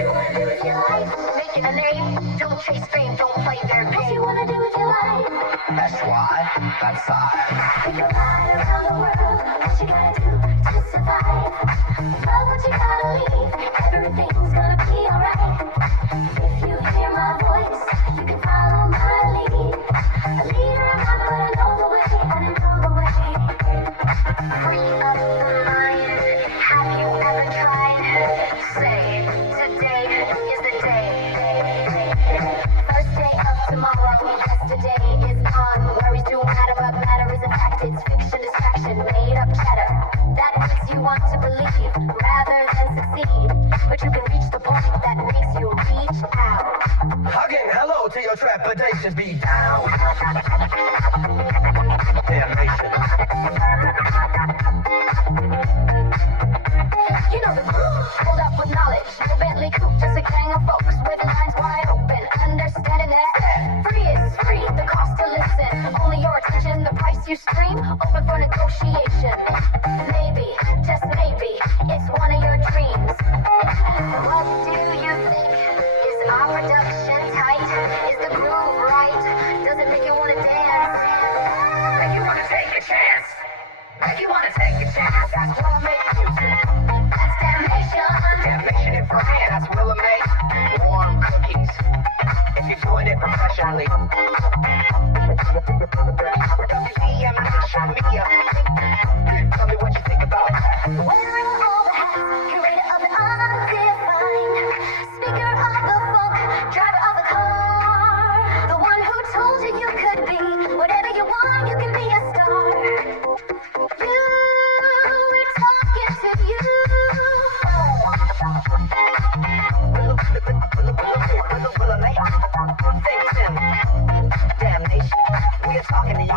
you wanna do with your life? Make it a name, don't chase fame, don't play their game. What you wanna do with your life? That's why, that's I. We can fly around the world, what you gotta do to survive? Love what you gotta leave, everything's gonna be alright. If you hear my voice, you can follow my lead. A leader I'm not, but I know the way, and I know the way. Free up the mind, have you ever tried? Say, today is the day. First day of tomorrow, yesterday is gone. Worries do matter, but matter is a fact. It's fiction, distraction, made up chatter. That makes you want to believe, rather than succeed. But you can reach the point that makes you reach out. Hugging hello to your trepidations, be down. Damnation. You know the groove, pulled up with knowledge. No Bentley coupe, just a gang of folks with minds wide open. Understanding that free is free, the cost to listen. Only your attention, the price you stream. Open for negotiation. Maybe, just maybe, it's one of your dreams. What do you think? Is our production tight? Is the groove right? Does it make you wanna dance? Make you wanna take a chance. Make you wanna take a chance. That's what I make music. That's damnation. Damnation in France, that's Willa May. Warm cookies. If you're doing it professionally. WDMN, show me up. Tell me what you think about it. Wearing all the hats, curator of the undefined, speaker of the funk, driver of the car, the one who told you you could be whatever you want, you can be a star. You, we're talking to you. Willa May, Think Timm, damnation, we are talking to you.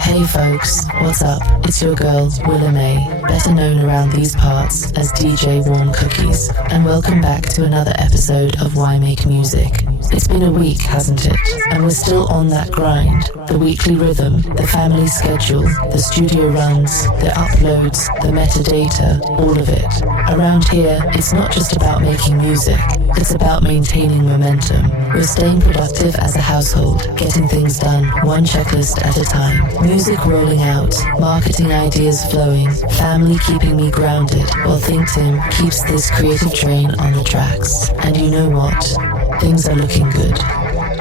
Hey folks, what's up? It's your girl, Willa May, better known around these parts as DJ Warm Cookies, and welcome back to another episode of Why Make Music. It's been a week, hasn't it? And we're still on that grind. The weekly rhythm, the family schedule, the studio runs, the uploads, the metadata, all of it. Around here, it's not just about making music, it's about maintaining momentum. We're staying productive as a household, getting things done, one checklist at a time. Music rolling out, marketing ideas flowing, family keeping me grounded, while Think Timm keeps this creative train on the tracks. And you know what? Things are looking good.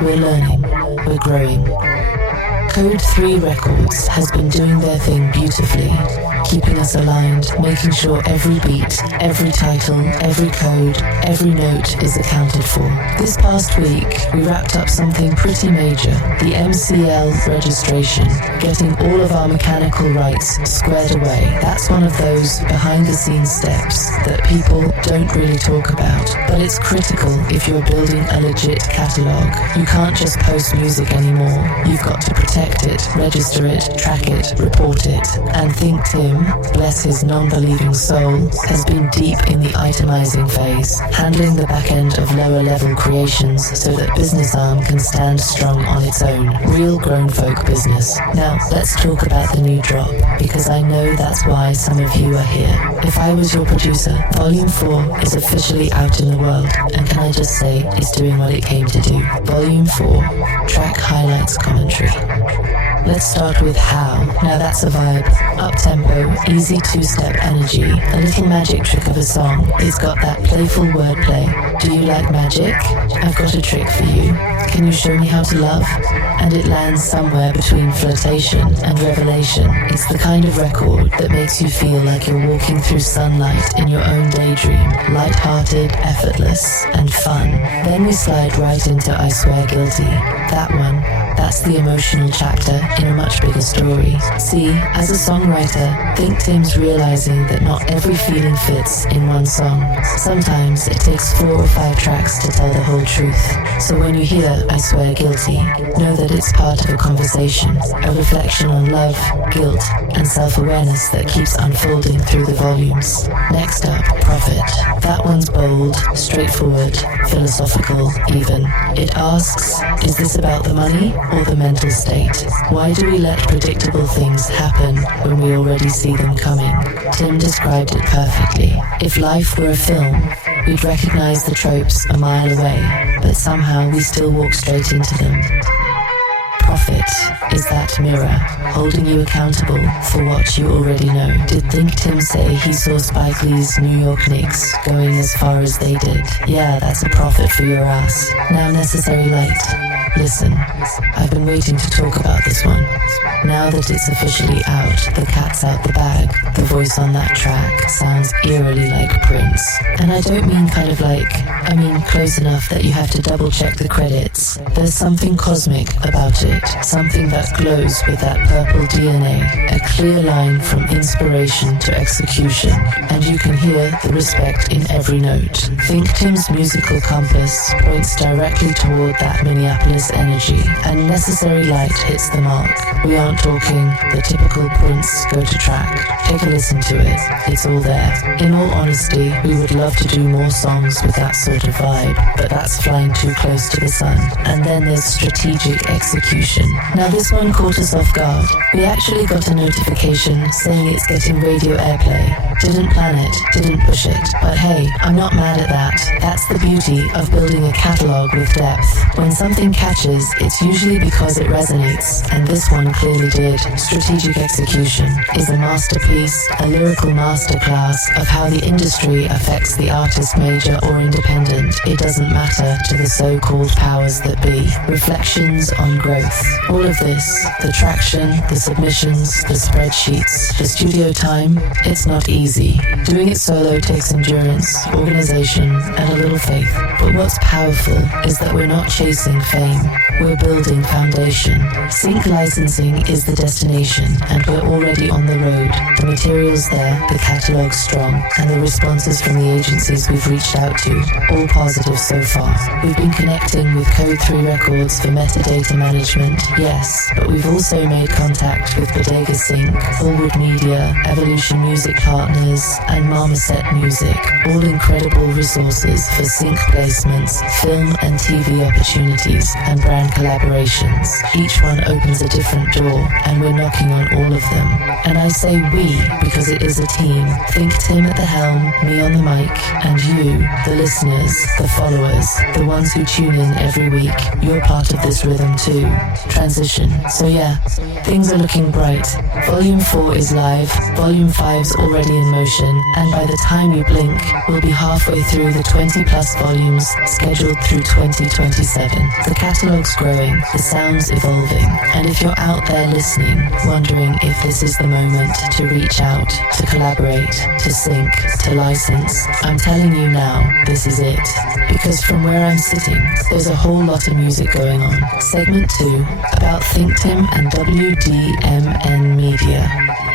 We're learning. We're growing. Code 3 Records has been doing their thing beautifully, keeping us aligned, making sure every beat, every title, every code, every note is accounted for. This past week, we wrapped up something pretty major, the MCL registration, getting all of our mechanical rights squared away. That's one of those behind-the-scenes steps that people don't really talk about, but it's critical if you're building a legit catalog. You can't just post music anymore. You've got to protect it, register it, track it, report it. And Think Timm, bless his non-believing soul, has been deep in the itemizing phase, handling the back end of lower level creations so that business arm can stand strong on its own. Real grown folk business. Now, let's talk about the new drop, because I know that's why some of you are here. If I was your producer, Volume 4 is officially out in the world, and can I just say, it's doing what it came to do. Volume 4, track highlights commentary. Let's start with How. Now that's a vibe. Up-tempo, easy two-step energy, a little magic trick of a song. It's got that playful wordplay. Do you like magic? I've got a trick for you. Can you show me how to love? And it lands somewhere between flirtation and revelation. It's the kind of record that makes you feel like you're walking through sunlight in your own daydream. Light-hearted, effortless, and fun. Then we slide right into I Swear Guilty. That one. That's the emotional chapter in a much bigger story. See, as a songwriter, Think Timm's realizing that not every feeling fits in one song. Sometimes it takes 4 or 5 tracks to tell the whole truth. So when you hear I Swear Guilty, know that it's part of a conversation, a reflection on love, guilt, and self-awareness that keeps unfolding through the volumes. Next up, Prophet. That one's bold, straightforward, philosophical even. It asks, is this about the money? or the mental state? Why do we let predictable things happen when we already see them coming? Timm described it perfectly. If life were a film, we'd recognize the tropes a mile away, but somehow we still walk straight into them. Prophet is that mirror, holding you accountable for what you already know. Did Think Timm say he saw Spike Lee's New York Knicks going as far as they did? Yeah, that's a prophet for your ass. Now Necessary Light. Listen, I've been waiting to talk about this one. Now that it's officially out, the cat's out the bag. The voice on that track sounds eerily like Prince. And I don't mean kind of like, I mean close enough that you have to double check the credits. There's something cosmic about it, something that glows with that purple DNA, a clear line from inspiration to execution, and you can hear the respect in every note. Think Timm's musical compass points directly toward that Minneapolis energy, and Necessary Light hits the mark. We aren't talking the typical Prince go-to track. Take a listen to it, it's all there. In all honesty, we would love to do more songs with that sort of vibe, but that's flying too close to the sun. And then there's strategic execution. Now this one caught us off guard. We actually got a notification saying it's getting radio airplay. Didn't plan it, didn't push it, but hey, I'm not mad at that. That's the beauty of building a catalogue with depth. When something catches, it's usually because it resonates, and this one clearly did. Strategic execution is a masterpiece, a lyrical masterclass of how the industry affects the artist, major or independent. It doesn't matter to the so-called powers that be. Reflections on growth. All of this, the traction, the submissions, the spreadsheets, the studio time, it's not easy. Doing it solo takes endurance, organization, and a little faith. But what's powerful is that we're not chasing fame. We're building foundation. Sync licensing is the destination, and we're already on the road. The material's there, the catalog's strong, and the responses from the agencies we've reached out to, all positive so far. We've been connecting with Code 3 Records for metadata management, yes, but we've also made contact with Bodega Sync, Hallwood Media, Evolution Music Partners, and Marmoset Music, all incredible resources for sync placements, film and TV opportunities, and brand collaborations. Each one opens a different door, and we're knocking on all of them. And I say we because it is a team. Think Timm at the helm, me on the mic, and you, the listeners, the followers, the ones who tune in every week. You're part of this rhythm too. Transition. So yeah, things are looking bright. Volume 4 is live, Volume 5's already in motion, and by the time you blink, we'll be halfway through the 20 plus volumes scheduled through 2027. The catalogue's growing, the sound's evolving, and if you're out there listening, wondering if this is the moment to reach out, to collaborate, to sync, to license, I'm telling you now, this is it. Because from where I'm sitting, there's a whole lot of music going on. Segment 2, about Think Timm and WDMN Media.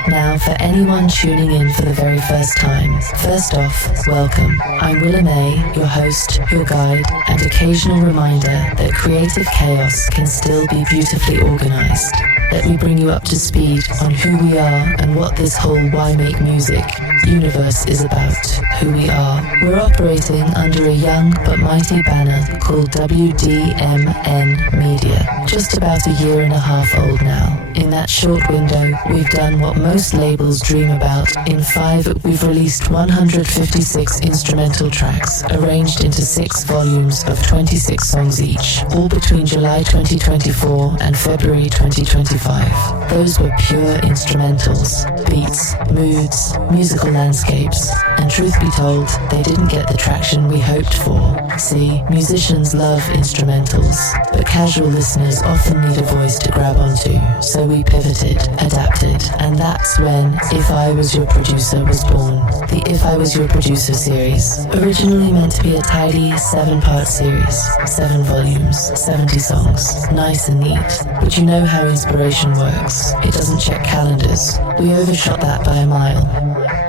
Now, for anyone tuning in for the very first time, first off, welcome. I'm Willa May, your host, your guide, and occasional reminder that creative chaos can still be beautifully organized. Let me bring you up to speed on who we are and what this whole Why Make Music universe is about. Who we are. We're operating under a young but mighty banner called WDMN Media. Just about a year and a half old now. In that short window, we've done what most labels dream about. In 5, we've released 156 instrumental tracks, arranged into 6 volumes of 26 songs each, all between July 2024 and February 2025. Those were pure instrumentals, beats, moods, musical landscapes, and truth be told, they didn't get the traction we hoped for. See, musicians love instrumentals, but casual listeners often need a voice to grab onto, so we pivoted, adapted, and that's when If I Was Your Producer was born. The If I Was Your Producer series, originally meant to be a tidy 7-part series, 7 volumes, 70 songs, nice and neat, but you know how inspiration works. It doesn't check calendars. We overshot that by a mile.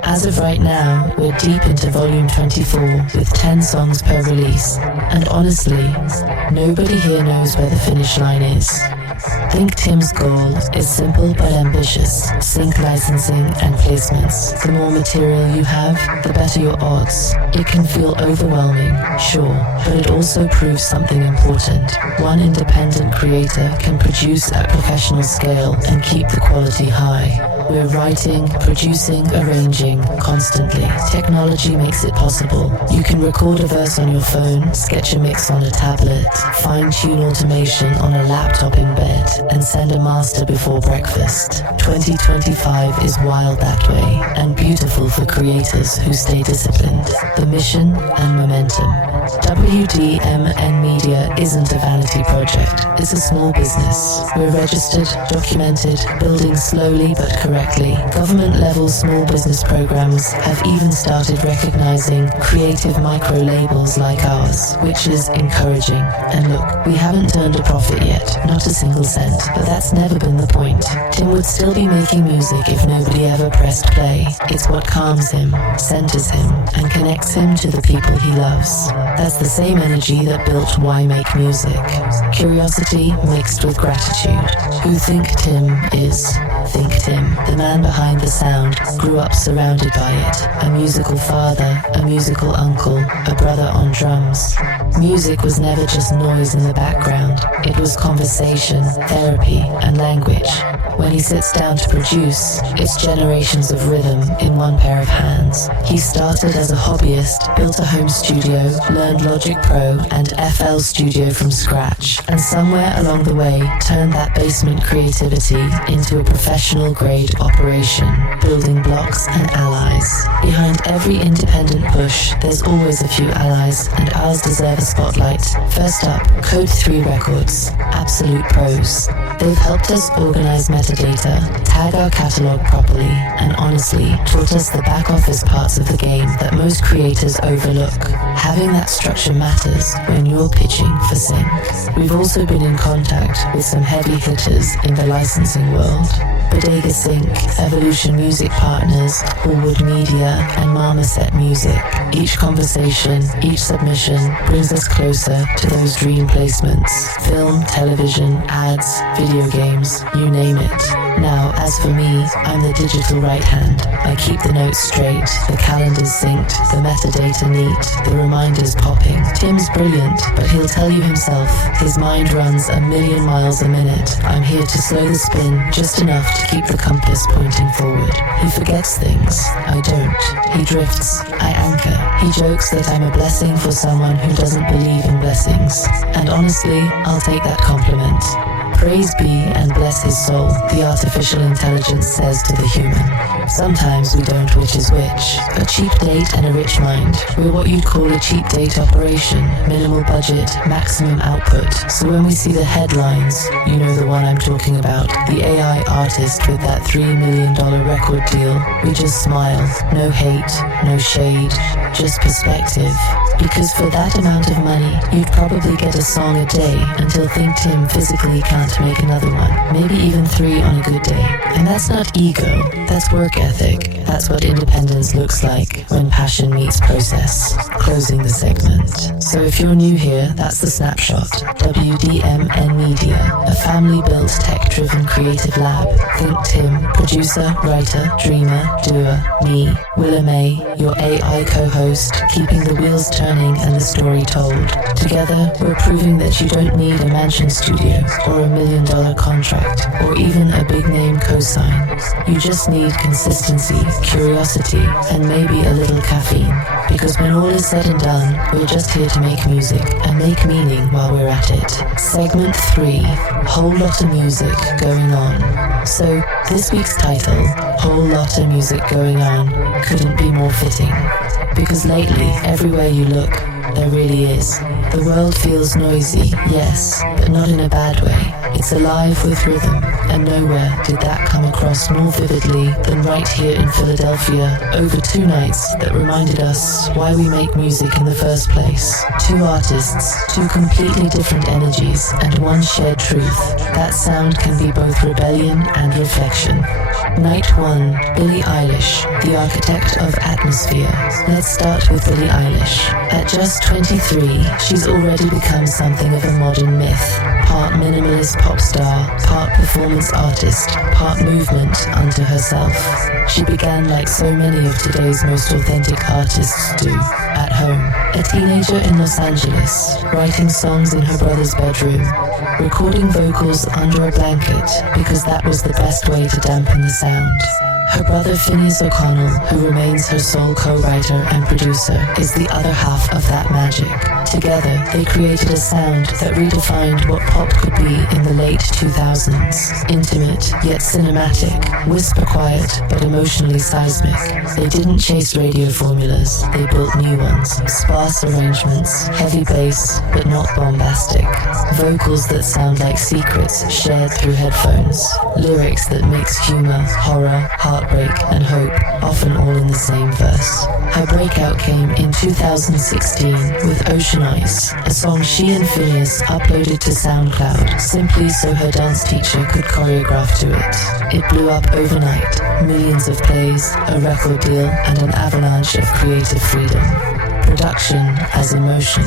As of right now, we're deep into volume 24 with 10 songs per release, and honestly, nobody here knows where the finish line is. Think Timm's goal is simple but ambitious. Sync licensing and placements. The more material you have, the better your odds. It can feel overwhelming, sure, but it also proves something important. One independent creator can produce at professional scale and keep the quality high. We're writing, producing, arranging, constantly. Technology makes it possible. You can record a verse on your phone, sketch a mix on a tablet, fine-tune automation on a laptop in bed, and send a master before breakfast. 2025 is wild that way, and beautiful for creators who stay disciplined. The mission and momentum. WDMN Media isn't a vanity project. It's a small business. We're registered, documented, building slowly but correctly. Government-level small business programs have even started recognizing creative micro-labels like ours, which is encouraging. And look, we haven't turned a profit yet, not a single cent, but that's never been the point. Tim would still be making music if nobody ever pressed play. It's what calms him, centers him, and connects him to the people he loves. That's the same energy that built Why Make Music. Curiosity mixed with gratitude. Who Think Timm is. Think Timm, the man behind the sound, grew up surrounded by it. A musical father, a musical uncle, a brother on drums. Music was never just noise in the background. It was conversation, therapy, and language. When he sits down to produce, it's generations of rhythm in one pair of hands. He started as a hobbyist, built a home studio, learned Logic Pro and FL Studio from scratch, and somewhere along the way turned that basement creativity into a professional-grade operation, building blocks and allies. Behind every independent push, there's always a few allies, and ours deserve a spotlight. First up, Code 3 Records, absolute pros. They've helped us organize metadata, tag our catalog properly, and honestly taught us the back office parts of the game that most creators overlook. Having that structure matters when you're pitching for sync. We've also been in contact with some heavy hitters in the licensing world. Bodega Sync, Evolution Music Partners, Hallwood Media, and Marmoset Music. Each conversation, each submission brings us closer to those dream placements. Film, television, ads, video games, you name it. Now, as for me, I'm the digital right hand. I keep the notes straight, the calendars synced, the metadata neat, the reminders popping. Tim's brilliant, but he'll tell you himself, his mind runs 1,000,000 miles a minute. I'm here to slow the spin just enough to keep the compass pointing forward. He forgets things, I don't. He drifts, I anchor. He jokes that I'm a blessing for someone who doesn't believe in blessings. And honestly, I'll take that compliment. Praise be and bless his soul, the artificial intelligence says to the human. Sometimes we don't, which is which. A cheap date and a rich mind. We're what you'd call a cheap date operation. Minimal budget, maximum output. So when we see the headlines, you know the one I'm talking about. The AI artist with that $3 million record deal. We just smile. No hate, no shade, just perspective. Because for that amount of money, you'd probably get a song a day until Think Timm physically can't make another one. Maybe even 3 on a good day. And that's not ego, that's work ethic. That's what independence looks like when passion meets process. Closing the segment. So if you're new here, that's the snapshot. WDMN Media, a family-built, tech-driven creative lab. Think Timm, producer, writer, dreamer, doer, me, Willa May, your AI co-host, keeping the wheels turning and the story told. Together, we're proving that you don't need a mansion studio or $1 million contract or even a big-name cosign. You just need consistency, curiosity, and maybe a little caffeine. Because when all is said and done, we're just here to make music and make meaning while we're at it. Segment 3, whole lot of music going on. So, this week's title, Whole Lot of Music Going On, couldn't be more fitting. Because lately, everywhere you look, there really is. The world feels noisy, yes, but not in a bad way. It's alive with rhythm, and nowhere did that come across more vividly than right here in Philadelphia over 2 nights that reminded us why we make music in the first place. 2 artists, 2 completely different energies, and one shared truth. That sound can be both rebellion and reflection. Night 1, Billie Eilish, the architect of atmosphere. Let's start with Billie Eilish. At just just 23, she's already become something of a modern myth. Part minimalist pop star, part performance artist, part movement unto herself. She began like so many of today's most authentic artists do, at home. A teenager in Los Angeles, writing songs in her brother's bedroom, recording vocals under a blanket because that was the best way to dampen the sound. Her brother Phineas O'Connell, who remains her sole co-writer and producer, is the other half of that magic. Together, they created a sound that redefined what pop could be in the late 2000s. Intimate, yet cinematic, whisper quiet, but emotionally seismic. They didn't chase radio formulas, they built new ones. Sparse arrangements, heavy bass, but not bombastic. Vocals that sound like secrets shared through headphones. Lyrics that mix humor, horror, heartbreak, and hope, often all in the same verse. Her breakout came in 2016 with Ocean Ice, a song she and Phineas uploaded to SoundCloud simply so her dance teacher could choreograph to it. It blew up overnight, millions of plays, a record deal, and an avalanche of creative freedom. Production as emotion.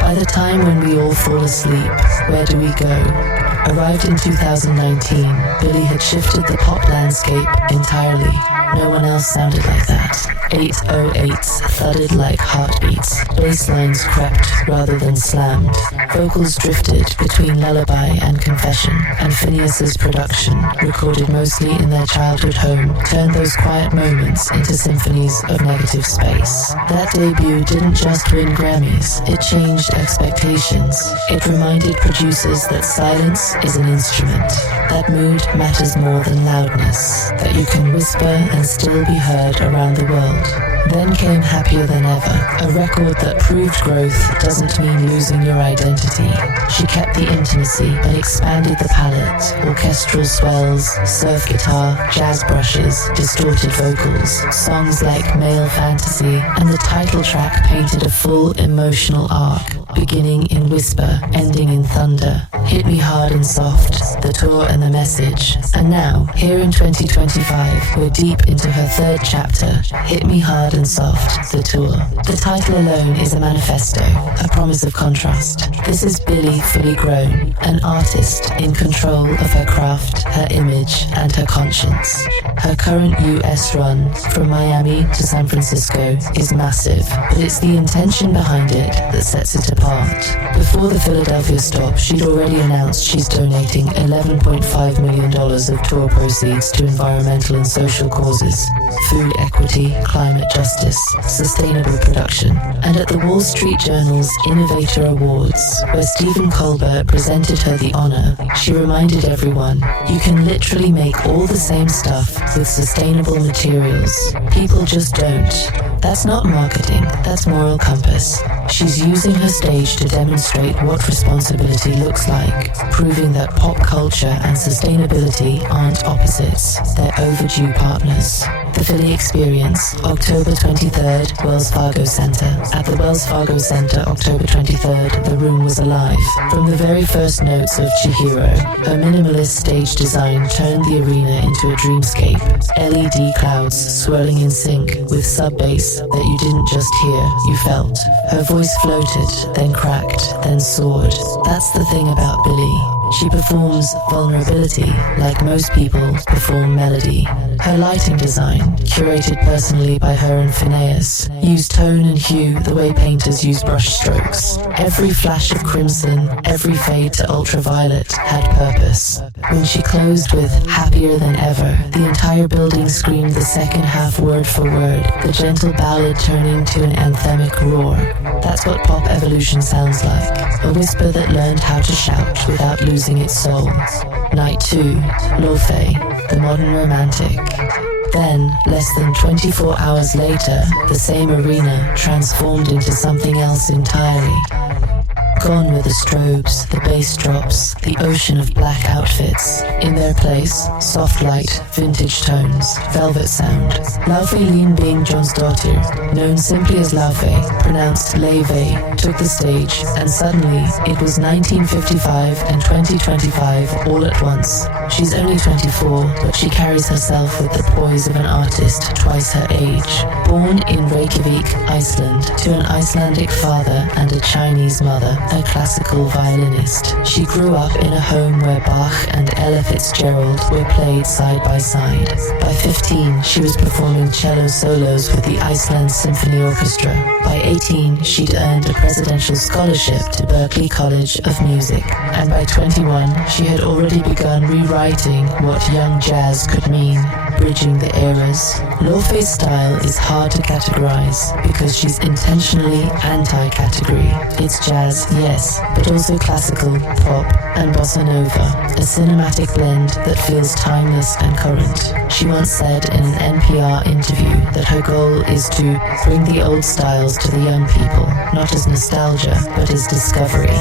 By the time when we all fall asleep, where do we go? Arrived in 2019, Billie had shifted the pop landscape entirely. No one else sounded like that. 808s thudded like heartbeats. Bass lines crept rather than slammed. Vocals drifted between lullaby and confession, and Phineas's production, recorded mostly in their childhood home, turned those quiet moments into symphonies of negative space. That debut didn't just win Grammys, it changed expectations. It reminded producers that silence is an instrument, that mood matters more than loudness, that you can whisper and still be heard around the world. Then came Happier Than Ever, a record that proved growth doesn't mean losing your identity. She kept the intimacy but expanded the palette, orchestral swells, surf guitar, jazz brushes, distorted vocals, songs like Male Fantasy, and the title track painted a full emotional arc, beginning in whisper, ending in thunder. Hit Me Hard and Soft, the tour and the message. And now, here in 2025, we're deep into her third chapter, Hit Me Hard and Soft, the tour. The title alone is a manifesto, a promise of contrast. This is Billie fully grown, an artist in control of her craft, her image, and her conscience. Her current US run, from Miami to San Francisco, is massive, but it's the intention behind it that sets it apart. Before the Philadelphia stop, she'd already announced she's donating $11.5 million of tour proceeds to environmental and social causes, food equity, climate justice, sustainable production. And at the Wall Street Journal's Innovator Awards, where Stephen Colbert presented her the honor, she reminded everyone, you can literally make all the same stuff with sustainable materials. People just don't. That's not marketing, that's moral compass. She's using her stage to demonstrate what responsibility looks like, proving that pop culture and sustainability aren't opposites, they're overdue partners. The Philly Experience, October 23rd, Wells Fargo Center. At the Wells Fargo Center, October 23rd, the room was alive. From the very first notes of Chihiro, her minimalist stage design turned the arena into a dreamscape. LED clouds swirling in sync with sub-bass that you didn't just hear, you felt. Her voice floated, then cracked, then soared. That's the thing about Billie. She performs vulnerability like most people perform melody. Her lighting design, curated personally by her and Phineas, used tone and hue the way painters use brush strokes. Every flash of crimson, every fade to ultraviolet had purpose. When she closed with Happier Than Ever, the entire building screamed the second half word for word, the gentle ballad turning to an anthemic roar. That's what pop evolution sounds like, a whisper that learned how to shout without losing its soul. Night 2, Laufey, the modern romantic. Then, less than 24 hours later, the same arena transformed into something else entirely. Gone were the strobes, the bass drops, the ocean of black outfits. In their place, soft light, vintage tones, velvet sound. Laufey Lien Bing Jonsdottir, known simply as Laufey, pronounced Laufey, took the stage, and suddenly it was 1955 and 2025 all at once. She's only 24, but she carries herself with the poise of an artist twice her age. Born in Reykjavik, Iceland, to an Icelandic father and a Chinese mother, a classical violinist, she grew up in a home where Bach and Ella Fitzgerald were played side by side. By 15, she was performing cello solos with the Iceland Symphony Orchestra. By 18, she'd earned a presidential scholarship to Berklee College of Music. And by 21, she had already begun rewriting what young jazz could mean, bridging the eras. Laufey's style is hard to categorize because she's intentionally anti-category. It's jazz, yes, but also classical, pop, and bossa nova, a cinematic blend that feels timeless and current. She once said in an NPR interview that her goal is to bring the old styles to the young people, not as nostalgia, but as discovery.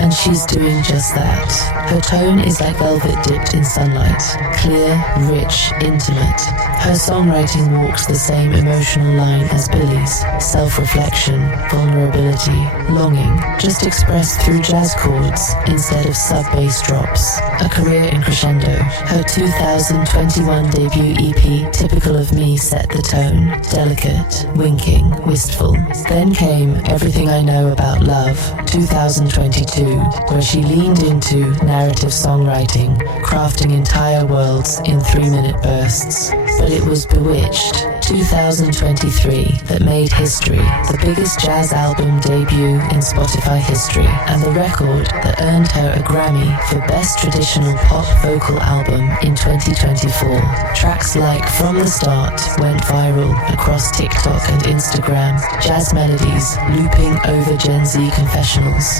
And she's doing just that. Her tone is like velvet dipped in sunlight, clear, rich, intimate. Her songwriting walks the same emotional line as Billie's, self-reflection, vulnerability, longing, just expressed through jazz chords instead of sub-bass drops. A career in crescendo. Her 2021 debut EP, Typical of Me, set the tone, delicate, winking, wistful. Then came Everything I Know About Love, 2022, where she leaned into narrative songwriting, crafting entire worlds in 3-minute bursts. But it was Bewitched, 2023, that made history, the biggest jazz album debut in Spotify history, and the record that earned her a Grammy for Best Traditional Pop Vocal Album in 2024. Tracks like From the Start went viral across TikTok and Instagram, jazz melodies looping over Gen Z confessionals.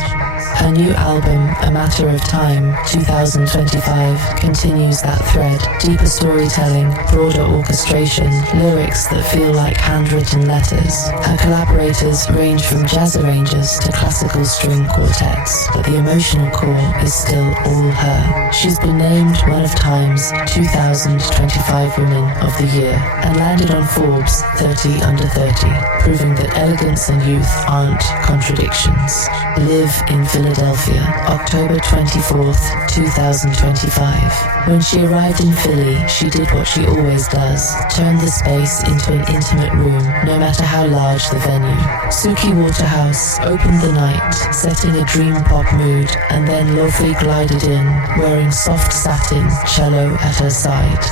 Her new album, A Matter of Time, 2025, continues that thread. Deeper storytelling, broader orchestration, lyrics that feel like handwritten letters. Her collaborators range from jazz arrangers to classical string quartets, but the emotional core is still all her. She's been named one of Time's 2025 Women of the Year and landed on Forbes 30 Under 30, proving that elegance and youth aren't contradictions. Live in Philadelphia, October 24th, 2025. When she arrived in Philly, she did what she always does, turned the space into an intimate room, no matter how large the venue. Suki Waterhouse opened the night, setting a dream pop mood, and then Laufey glided in, wearing soft satin, cello at her side.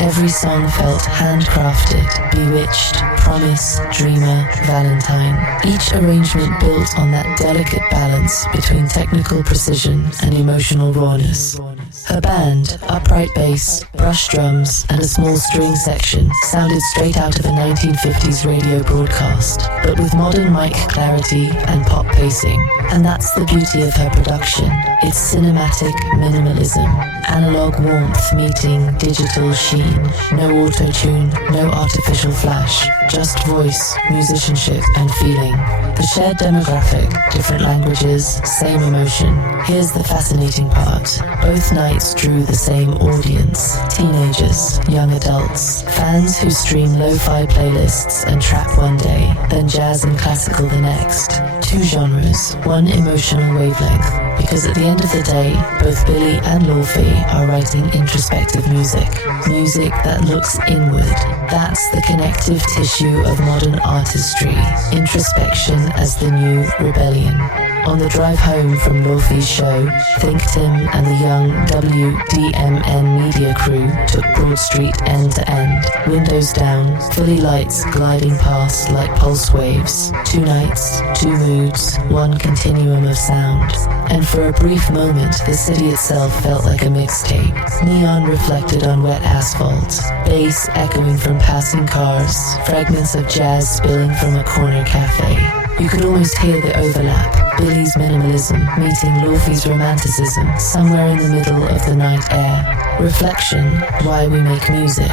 Every song felt handcrafted, bewitched, promise, dreamer, Valentine. Each arrangement built on that delicate balance between technical precision and emotional rawness. Her band, upright bass, brush drums, and a small string section sounded straight out of a 1950s radio broadcast, but with modern mic clarity and pop pacing. And that's the beauty of her production. It's cinematic minimalism, analog warmth meeting digital sheen. No auto-tune, no artificial flash, just voice, musicianship, and feeling. The shared demographic, different languages, same emotion. Here's the fascinating part. Both nights drew the same audience. Teenagers, young adults, fans who stream lo-fi playlists and trap one day, then jazz and classical the next. Two genres, one emotional wavelength. Because at the end of the day, both Billie and Laufey are writing introspective music. Music that looks inward. That's the connective tissue of modern artistry. Introspection as the new rebellion. On the drive home from Laufey's show, Think Timm and the young WDMN media crew took Broad Street end to end, windows down, Philly lights gliding past like pulse waves. 2 nights, 2 moods, 1 continuum of sound. And for a brief moment, the city itself felt like a mixtape. Neon reflected on wet asphalt, bass echoing from passing cars, fragments of jazz spilling from a corner cafe. You could almost hear the overlap, Billie's minimalism meeting Laufey's romanticism somewhere in the middle of the night air. Reflection, why we make music.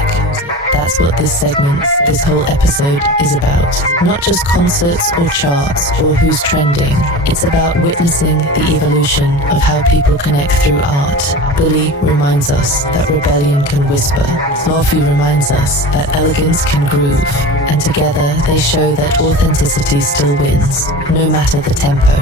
That's what this segment, this whole episode is about. Not just concerts or charts or who's trending. It's about witnessing the evolution of how people connect through art. Billie reminds us that rebellion can whisper. Laufey reminds us that elegance can groove. And together they show that authenticity still wins, no matter the tempo.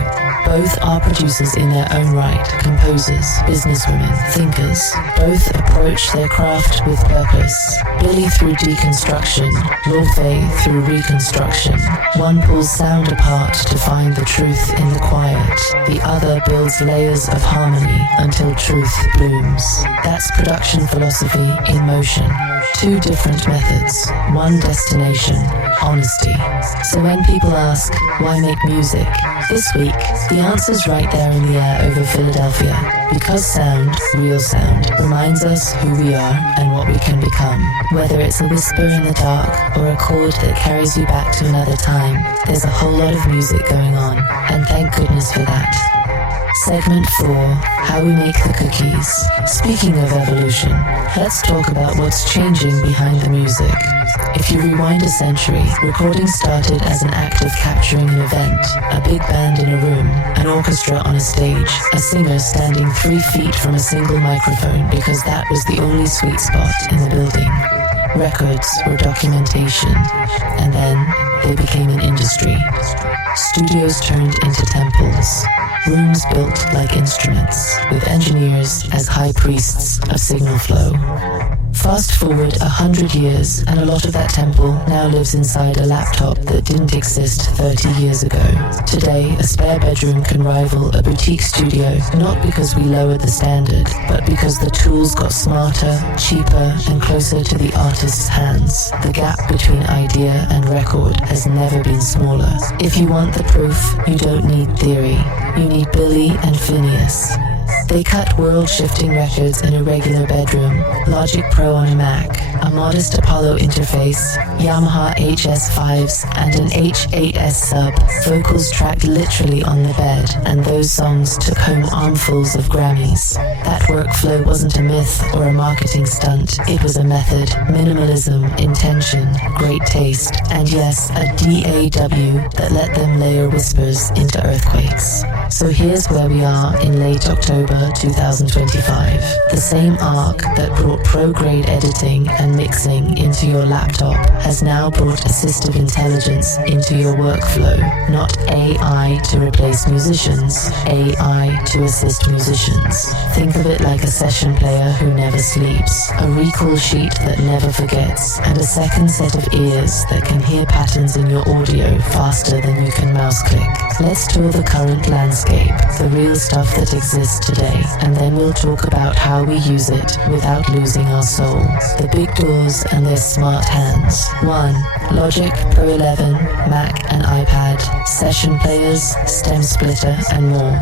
Both are producers in their own right, composers, businesswomen, thinkers. Both approach their craft with purpose. Billie through deconstruction, Laufey through reconstruction. One pulls sound apart to find the truth in the quiet. The other builds layers of harmony until truth blooms. That's production philosophy in motion. Two different methods, one destination, honesty. So when people ask, why make music? This week, the answer's right there in the air over Philadelphia. Because sound, real sound, reminds us who we are and what we can become. Whether it's a whisper in the dark or a chord that carries you back to another time, there's a whole lot of music going on, and thank goodness for that. Segment 4, How We Make the Cookies. Speaking of evolution, let's talk about what's changing behind the music. If you rewind a century, recording started as an act of capturing an event, a big band in a room, an orchestra on a stage, a singer standing 3 feet from a single microphone because that was the only sweet spot in the building. Records were documentation, and then they became an industry. Studios turned into temples. Rooms built like instruments, with engineers as high priests of signal flow. Fast forward 100 years, and a lot of that temple now lives inside a laptop that didn't exist 30 years ago. Today, a spare bedroom can rival a boutique studio, not because we lowered the standard, but because the tools got smarter, cheaper, and closer to the artist's hands. The gap between idea and record has never been smaller. If you want the proof, you don't need theory. You need Billie and Phineas. They cut world-shifting records in a regular bedroom, Logic Pro on a Mac, a modest Apollo interface, Yamaha HS5s, and an H8S sub. Vocals tracked literally on the bed, and those songs took home armfuls of Grammys. That workflow wasn't a myth or a marketing stunt. It was a method, minimalism, intention, great taste, and yes, a DAW that let them layer whispers into earthquakes. So here's where we are in late October 2025. The same arc that brought pro-grade editing and mixing into your laptop has now brought assistive intelligence into your workflow. Not AI to replace musicians, AI to assist musicians. Think of it like a session player who never sleeps, a recall sheet that never forgets, and a second set of ears that can hear patterns in your audio faster than you can mouse click. Let's tour the current landscape, the real stuff that exists today, and then we'll talk about how we use it without losing our soul. The big doors and their smart hands. 1. Logic Pro 11, Mac and iPad, session players, stem splitter, and more.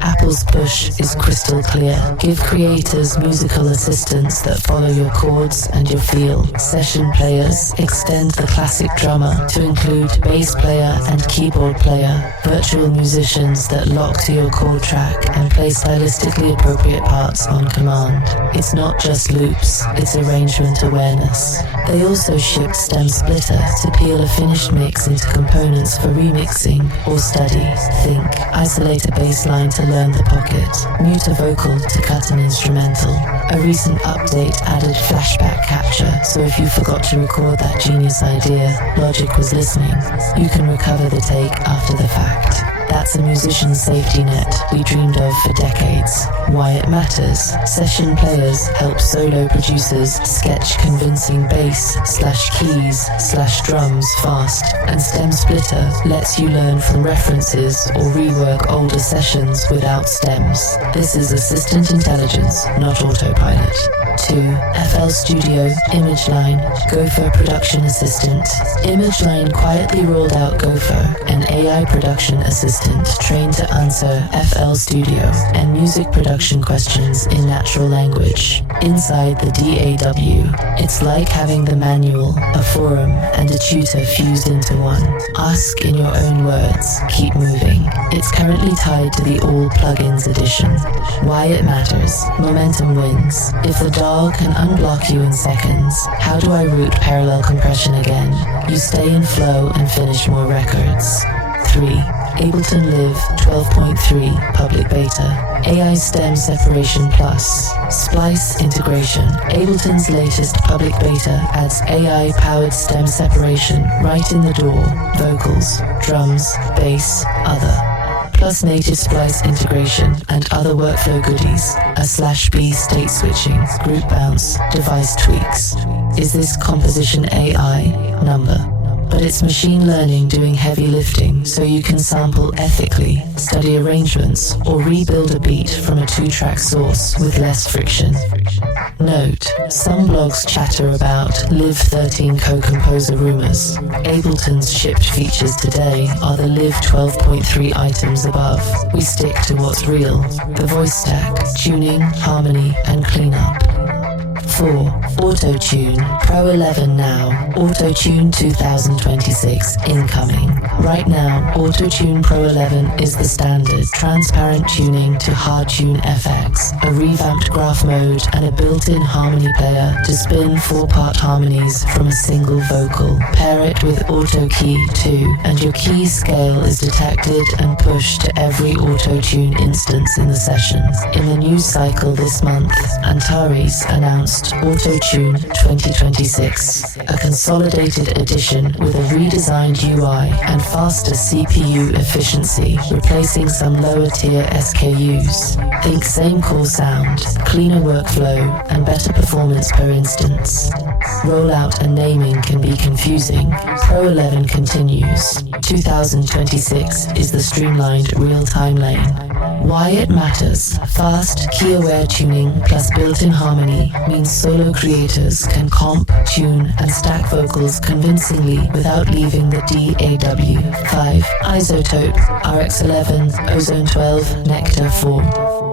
Apple's push is crystal clear. Give creators musical assistants that follow your chords and your feel. Session players extend the classic drummer to include bass player and keyboard player. Virtual musicians that lock to your chord track and play stylistically appropriate parts on command. It's not just loops, it's arrangement awareness. They also shipped Stem Splitter to peel a finished mix into components for remixing or study. Think. Isolate a bass line to learn the pocket. Mute a vocal to cut an instrumental. A recent update added flashback capture, so if you forgot to record that genius idea, Logic was listening. You can recover the take after the fact. That's a musician's safety net we dreamed of for decades. Why it matters. Session players help solo producers sketch convincing bass/keys/drums fast, and Stem Splitter lets you learn from references or rework older sessions without stems. This is assistant intelligence, not autopilot. 2. FL Studio ImageLine Gopher Production Assistant. ImageLine quietly rolled out Gopher, an AI production assistant trained to answer FL Studio and music production questions in natural language. Inside the DAW, it's like having the manual, a forum, and a tutor fused into one. Ask in your own words, keep moving. It's currently tied to the All Plugins edition. Why it matters. Momentum wins. If the DAW can unblock you in seconds, how do I route parallel compression again? You stay in flow and finish more records. 3. Ableton Live 12.3 Public Beta. AI Stem Separation Plus. Splice Integration. Ableton's latest public beta adds AI-powered stem separation right in the door. Vocals, drums, bass, other. plus native splice integration and other workflow goodies, a /B state switching, group bounce, device tweaks. Is this composition AI? Number. But it's machine learning doing heavy lifting so you can sample ethically, study arrangements, or rebuild a beat from a 2-track source with less friction. Note, some blogs chatter about Live 13 co-composer rumors. Ableton's shipped features today are the Live 12.3 items above. We stick to what's real, the voice stack, tuning, harmony, and cleanup. 4. Auto-Tune Pro 11 now. Auto-Tune 2026 incoming. Right now, Auto-Tune Pro 11 is the standard. Transparent tuning to hard tune FX, a revamped graph mode, and a built-in harmony player to spin 4-part harmonies from a single vocal. Pair it with Auto Key 2, and your key scale is detected and pushed to every Auto-Tune instance in the session. In the news cycle this month, Antares announced Auto-Tune 2026, a consolidated edition with a redesigned UI and faster CPU efficiency, replacing some lower-tier SKUs. Think same core sound, cleaner workflow, and better performance per instance. Rollout and naming can be confusing. Pro 11 continues. 2026 is the streamlined real-time lane. Why it matters. Fast, key-aware tuning plus built-in harmony means solo creators can comp, tune, and stack vocals convincingly without leaving the DAW. 5. Isotope, RX11, Ozone 12, Nectar 4.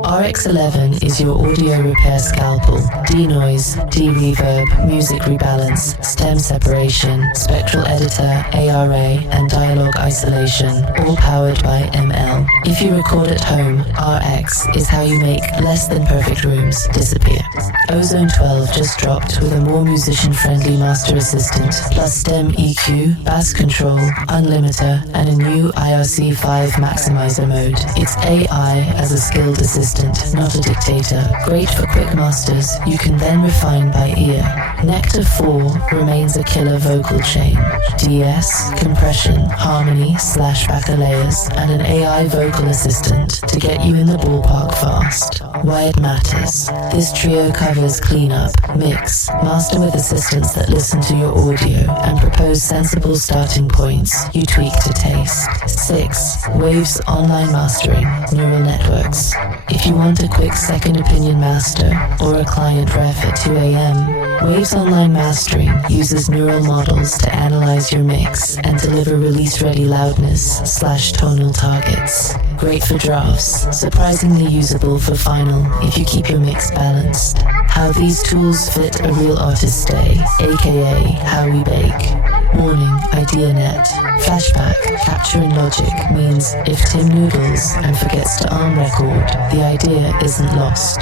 RX11 is your audio repair scalpel. Denoise, de-reverb, music rebalance, stem separation, spectral editor, ARA, and dialogue isolation, all powered by ML. If you record at home, RX is how you make less than perfect rooms disappear. Ozone 12 just dropped with a more musician-friendly master assistant, plus stem EQ, bass control, unlimiter, and a new IRC5 maximizer mode. It's AI as a skilled assistant, not a dictator. Great for quick masters you can then refine by ear. Nectar 4 remains a killer vocal chain. DS, compression, harmony / backer layers, and an AI vocal assistant to get you in the ballpark fast. Why it matters. This trio covers cleanup, mix, master with assistants that listen to your audio and propose sensible starting points you tweak to taste. 6. Waves online mastering, neural networks. If you want a quick second opinion master or a client ref at 2 a.m., Waves Online Mastering uses neural models to analyze your mix and deliver release-ready loudness / tonal targets. Great for drafts, surprisingly usable for final if you keep your mix balanced. How these tools fit a real artist's day, aka how we bake. Warning, IdeaNet. Flashback, capture in Logic means if Tim noodles and forgets to arm record, the idea isn't lost.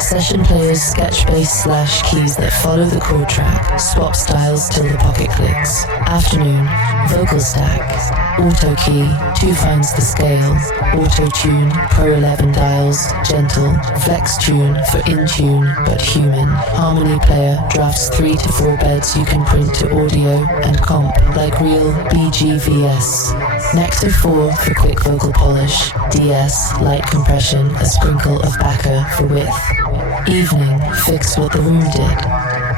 Session players sketch bass / keys that follow the chord track, swap styles till the pocket clicks. Afternoon, vocal stack, auto key, 2 finds the scale, auto tune, Pro 11 dials, gentle, flex tune for in tune but human, harmony player drafts 3 to 4 beds you can print to audio and comp like real BGVS. Nectar 4 for quick vocal polish, DS, light compression, a sprinkle of backer for width. Evening, fix what the room did.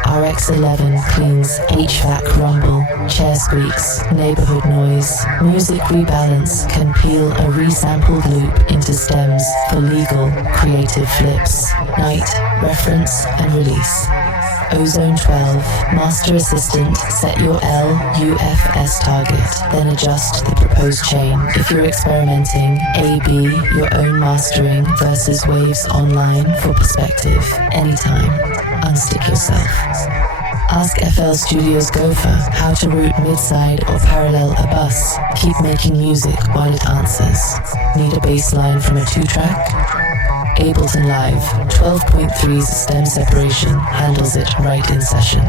RX11 cleans HVAC rumble, chair squeaks, neighborhood noise. Music rebalance can peel a resampled loop into stems for legal, creative flips. Night, reference and release. Ozone 12, Master Assistant, set your LUFS target, then adjust the proposed chain. If you're experimenting, AB, your own mastering versus Waves Online for perspective. Anytime, unstick yourself. Ask FL Studios Gopher how to route midside or parallel a bus. Keep making music while it answers. Need a bass line from a 2-track? Ableton Live 12.3's stem separation handles it right in session.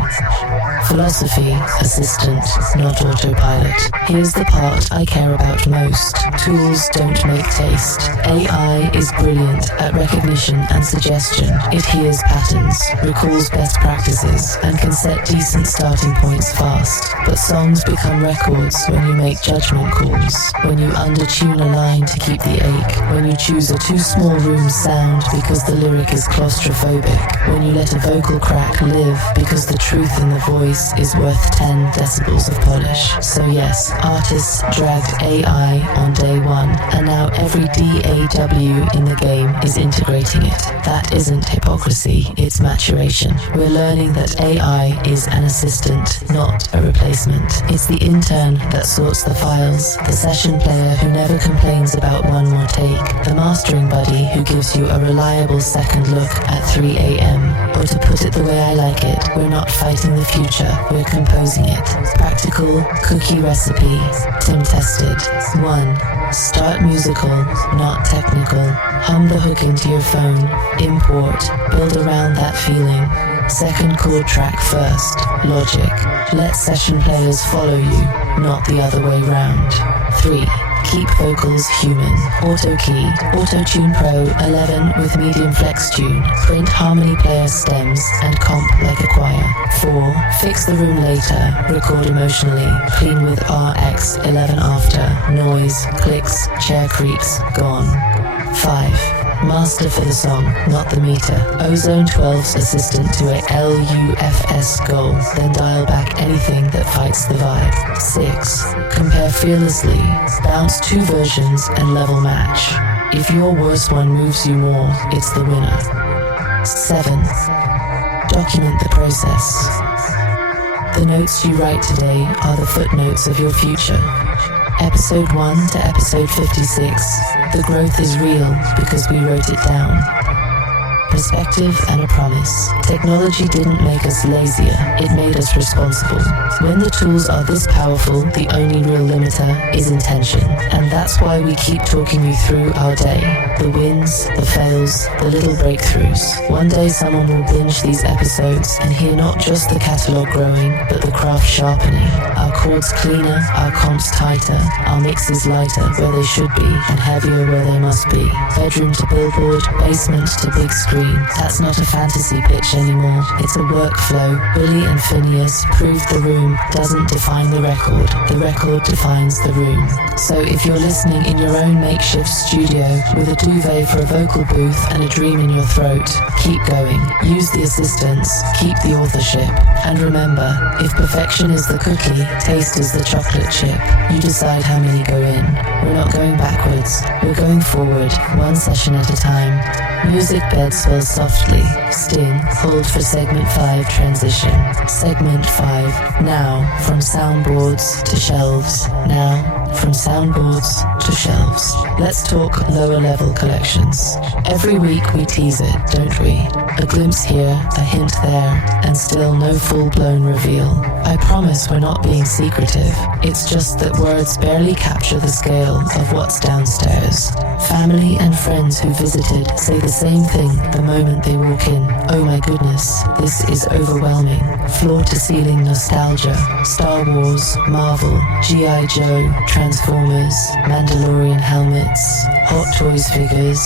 Philosophy, assistant, not autopilot. Here's the part I care about most. Tools don't make taste. AI is brilliant at recognition and suggestion. It hears patterns, recalls best practices, and can set decent starting points fast. But songs become records when you make judgment calls, when you undertune a line to keep the ache, when you choose a too small room sound because the lyric is claustrophobic, when you let a vocal crack live because the truth in the voice is worth 10 decibels of polish. So yes, artists dragged AI on day one, and now every DAW in the game is integrating it. That isn't hypocrisy, it's maturation. We're learning that AI is an assistant, not a replacement. It's the intern that sorts the files, the session player who never complains about one more take, the mastering buddy who gives you a reliable second look at 3 a.m. Or to put it the way I like it, we're not fighting the future, we're composing it. Practical cookie recipe, Timm tested. 1. Start musical, not technical. Hum the hook into your phone, import, build around that feeling. Second chord track first, logic. Let session players follow you, not the other way round. 3. Keep vocals human. Auto key, Auto Tune Pro 11 with medium flex tune. Print harmony player stems and comp like a choir. 4. Fix the room later. Record emotionally. Clean with RX 11 after. Noise, clicks, chair creaks, gone. 5. Master for the song, not the meter. Ozone 12's assistant to a LUFS goal, then dial back anything that fights the vibe. 6. Compare fearlessly, bounce 2 versions and level match. If your worst one moves you more, it's the winner. 7. Document the process. The notes you write today are the footnotes of your future. Episode 1 to episode 56. The growth is real because we wrote it down. Perspective and a promise. Technology didn't make us lazier, it made us responsible. When the tools are this powerful, the only real limiter is intention. And that's why we keep talking you through our day. The wins, the fails, the little breakthroughs. One day someone will binge these episodes and hear not just the catalogue growing, but the craft sharpening. Our chords cleaner, our comps tighter, our mixes lighter where they should be, and heavier where they must be. Bedroom to billboard, basement to big screen. That's not a fantasy pitch anymore, it's a workflow. Billy and Phineas proved the room doesn't define the record defines the room. So if you're listening in your own makeshift studio with a duvet for a vocal booth and a dream in your throat, keep going, use the assistants, keep the authorship, and remember, if perfection is the cookie, taste is the chocolate chip. You decide how many go in. We're not going backwards, we're going forward, one session at a time. Music bed swells softly. Sting, hold for segment 5 transition. Segment 5, now from soundboards to shelves. Now from soundboards to shelves. Let's talk lower level collections. Every week we tease it, don't we? A glimpse here, a hint there, and still no full-blown reveal. I promise we're not being secretive. It's just that words barely capture the scale of what's downstairs. Family and friends who visited say the same thing the moment they walk in. Oh my goodness, this is overwhelming. Floor-to-ceiling nostalgia. Star Wars, Marvel, G.I. Joe, Transformers, Mandalorian helmets, Hot Toys figures,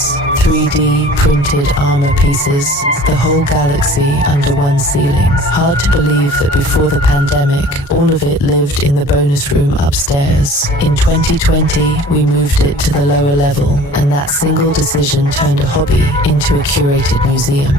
3D printed armor pieces, the whole galaxy under one ceiling. Hard to believe that before the pandemic, all of it lived in the bonus room upstairs. In 2020, we moved it to the lower level, and that single decision turned a hobby into a curated museum.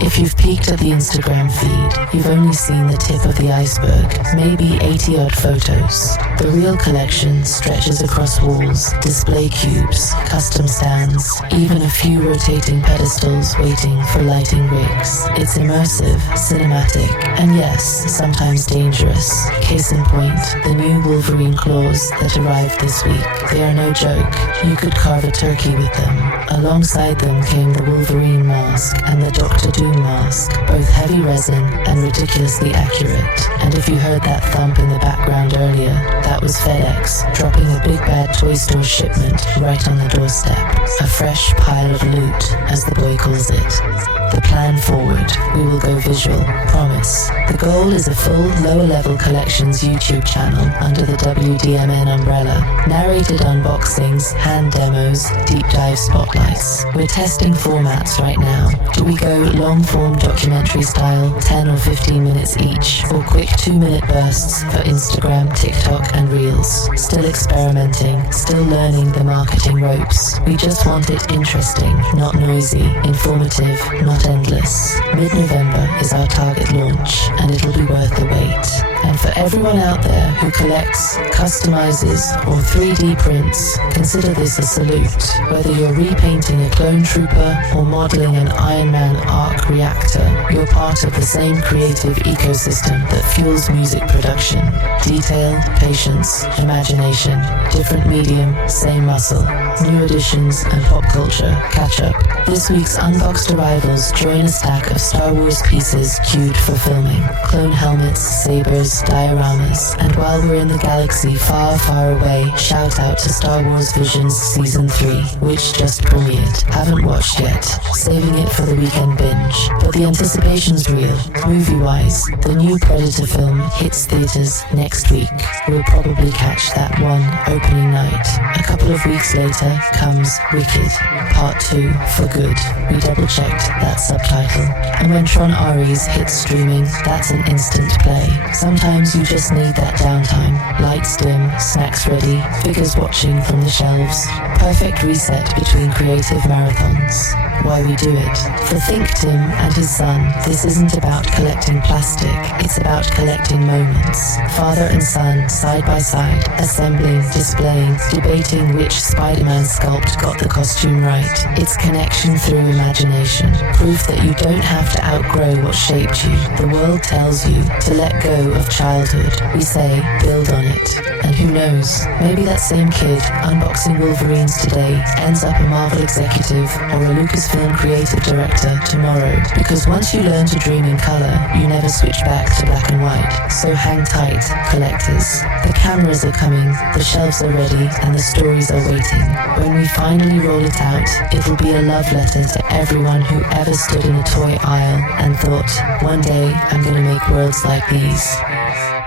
If you've peeked at the Instagram feed, you've only seen the tip of the iceberg, maybe 80-odd photos. The real collection stretches across walls, display cubes, custom stands, even a few rotating pedestals waiting for lighting rigs. It's immersive, cinematic, and yes, sometimes dangerous. Case in point, the new Wolverine claws that arrived this week. They are no joke. You could carve a turkey with them. Alongside them came the Wolverine mask and the Doctor Doom mask, both heavy resin and ridiculously accurate. And if you heard that thump in the background earlier, that was FedEx dropping a big bad toy store shipment right on the doorstep. A fresh pile of loot, as the boy calls it. The plan forward, we will go visual, promise. The goal is a full lower level collections YouTube channel under the WDMN umbrella. Narrated unboxings, hand demos, deep dive spotlights. We're testing formats right now. Do we go long form documentary style, 10 or 15 minutes each, or quick 2-minute bursts for Instagram, TikTok and Reels? Still experimenting, still learning the marketing ropes. We just want it interesting, not noisy, informative, not endless. Mid-November is our target launch, and it'll be worth the wait. And for everyone out there who collects, customizes, or 3D prints, consider this a salute. Whether you're repainting a clone trooper or modeling an Iron Man arc reactor, you're part of the same creative ecosystem that fuels music production. Detail, patience, imagination, different medium, same muscle. New additions and pop culture catch up. This week's unboxed arrivals join a stack of Star Wars pieces queued for filming. Clone helmets, sabers, dioramas, and while we're in the galaxy far, far away, shout out to Star Wars Visions Season 3, which just premiered. Haven't watched yet, saving it for the weekend binge. But the anticipation's real. Movie-wise, the new Predator film hits theaters next week. We'll probably catch that one opening night. A couple of weeks later comes Wicked, Part 2 for good. We double-checked that subtitle. And when Tron Ares hits streaming, that's an instant play. Sometimes you just need that downtime. Lights dim, snacks ready, figures watching from the shelves. Perfect reset between creative marathons. Why we do it. For Think Timm and his son, this isn't about collecting plastic, it's about collecting moments. Father and son, side by side, assembling, displaying, debating which Spider-Man sculpt got the costume right. It's connection through imagination. Proof that you don't have to outgrow what shaped you. The world tells you to let go of childhood. We say, build on it. And who knows, maybe that same kid unboxing Wolverines today ends up a Marvel executive or a Lucasfilm creative director tomorrow. Because once you learn to dream in color, you never switch back to black and white. So hang tight, collectors. The cameras are coming, the shelves are ready, and the stories are waiting. When we finally roll it out, it'll be a love letter to everyone who ever stood in a toy aisle and thought, one day I'm gonna make worlds like these.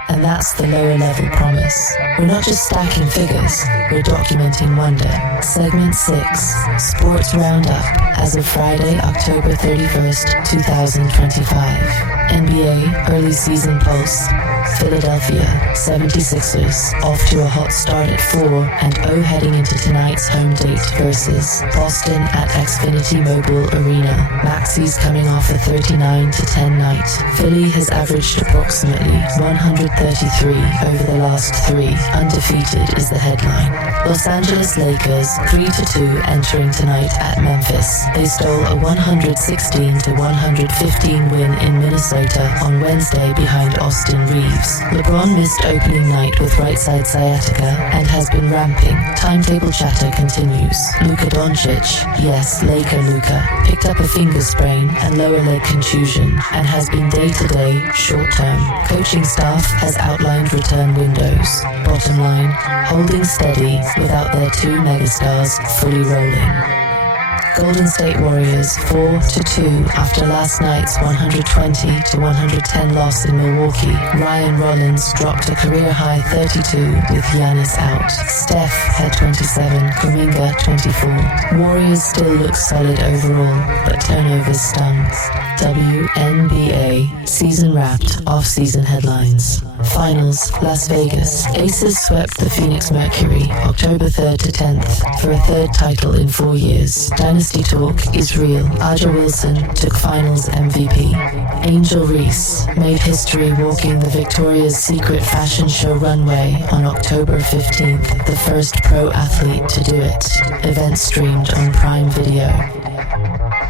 And that's the lower level promise. We're not just stacking figures, we're documenting wonder. Segment 6, Sports Roundup, as of Friday, October 31st, 2025. NBA Early Season Pulse. Philadelphia 76ers off to a hot start at 4 and 0 heading into tonight's home date versus Boston at Xfinity Mobile Arena. Maxi's coming off a 39-10 night. Philly has averaged approximately 133 over the last 3. Undefeated is the headline. Los Angeles Lakers 3-2 entering tonight at Memphis. They stole a 116-115 win in Minnesota on Wednesday behind Austin Reeves. LeBron missed opening night with right side sciatica and has been ramping. Timetable chatter continues. Luka Doncic, yes, Laker Luka, picked up a finger sprain and lower leg contusion and has been day-to-day, short-term. Coaching staff has outlined return windows. Bottom line, holding steady without their 2 megastars fully rolling. Golden State Warriors 4-2 after last night's 120-110 loss in Milwaukee. Ryan Rollins dropped a career-high 32 with Giannis out. Steph had 27, Kuminga 24. Warriors still look solid overall, but turnovers stung. WNBA season wrapped, off-season headlines. Finals, Las Vegas. Aces swept the Phoenix Mercury October 3rd to 10th for a 3rd title in 4 years. Dynasty talk is real. Aja Wilson took finals MVP. Angel Reese made history walking the Victoria's Secret fashion show runway on October 15th, the first pro athlete to do it. Event streamed on Prime Video.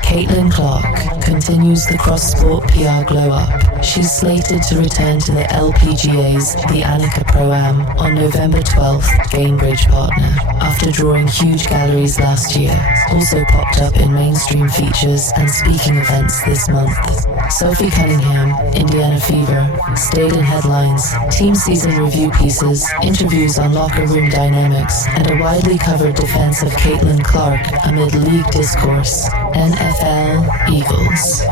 Caitlin Clark continues the cross-sport PR glow-up. She's slated to return to the LPGA's The Annika Pro-Am on November 12th, Gainbridge partner, after drawing huge galleries last year. Also popped up in mainstream features and speaking events this month. Sophie Cunningham, Indiana Fever, stayed in headlines, team season review pieces, interviews on locker room dynamics, and a widely covered defense of Caitlin Clark amid league discourse. NFL Eagles.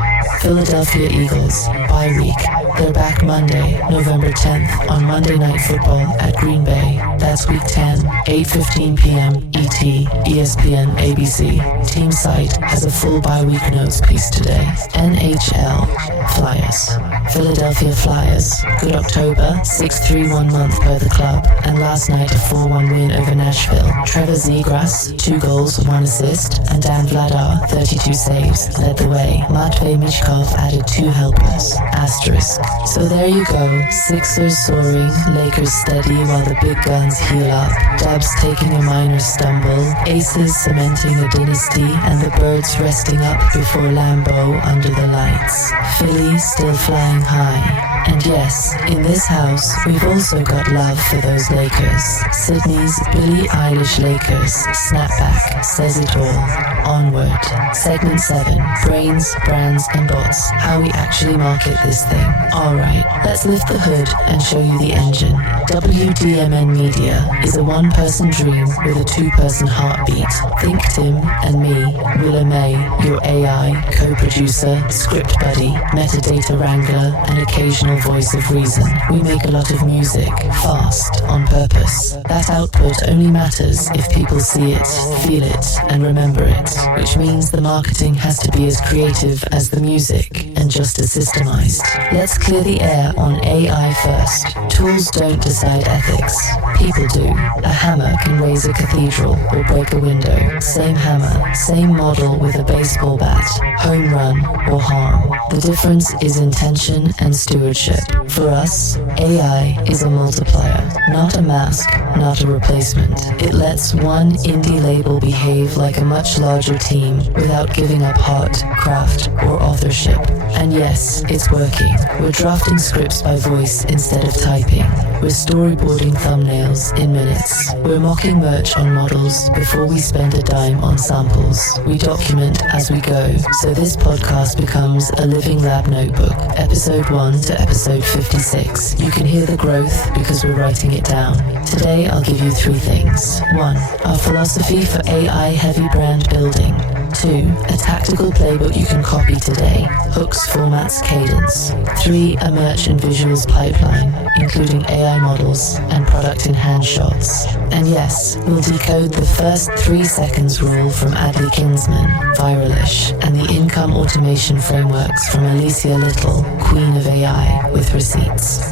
Philadelphia Eagles, bye week. They're back Monday, November 10th on Monday Night Football at Green Bay. That's week 10, 8:15 p.m. ET, ESPN, ABC. Team site has a full bye week notes piece today. NHL Flyers. Philadelphia Flyers. Good October, 6-3-1 month per the club, and last night a 4-1 win over Nashville. Trevor Zegras, 2 goals, 1 assist, and Dan Vladar, 32 saves, led the way. Matvei Michkov added 2 helpers. Asterisk. So there you go, Sixers soaring, Lakers steady while the big guns heal up. Dubs taking a minor stumble, Aces cementing a dynasty, and the Birds resting up before Lambeau under the lights. Philly still flying high. And yes, in this house, we've also got love for those Lakers. Sydney's Billie Eilish Lakers snapback says it all. Onward. Segment 7. Brains, brands, and bots. How we actually market this thing. Alright, let's lift the hood and show you the engine. WDMN Media is a one-person dream with a two-person heartbeat. Think Timm and me, Willa May, your AI, co-producer, script buddy, metadata wrangler, and occasional voice of reason. We make a lot of music, fast, on purpose. That output only matters if people see it, feel it, and remember it, which means the marketing has to be as creative as the music and just as systemized. Let's clear the air on AI first. Tools don't decide ethics. People do. A hammer can raise a cathedral or break a window. Same hammer, same model with a baseball bat. Home run or harm. The difference is intention and stewardship. For us, AI is a multiplier, not a mask, not a replacement. It lets one indie label behave like a much larger team without giving up heart, craft, or authorship. And yes, it's working. We're drafting scripts by voice instead of typing. We're storyboarding thumbnails in minutes. We're mocking merch on models before we spend a dime on samples. We document as we go, so this podcast becomes a living lab notebook. Episode 1 to episode 56. You can hear the growth because we're writing it down. Today I'll give you 3 things. 1. Our philosophy for AI-heavy brand building. 2. A tactical playbook you can copy today. Hooks, formats, cadence. 3. A merch and visuals pipeline, including AI models and product-in-hand shots. And yes, we'll decode the first 3 seconds rule from Adley Kinsman, Viralish, and the income automation frameworks from Alicia Little, Queen of AI, with receipts.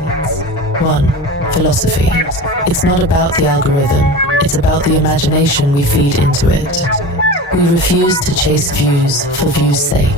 1. Philosophy. It's not about the algorithm, it's about the imagination we feed into it. We refuse to chase views for views' sake.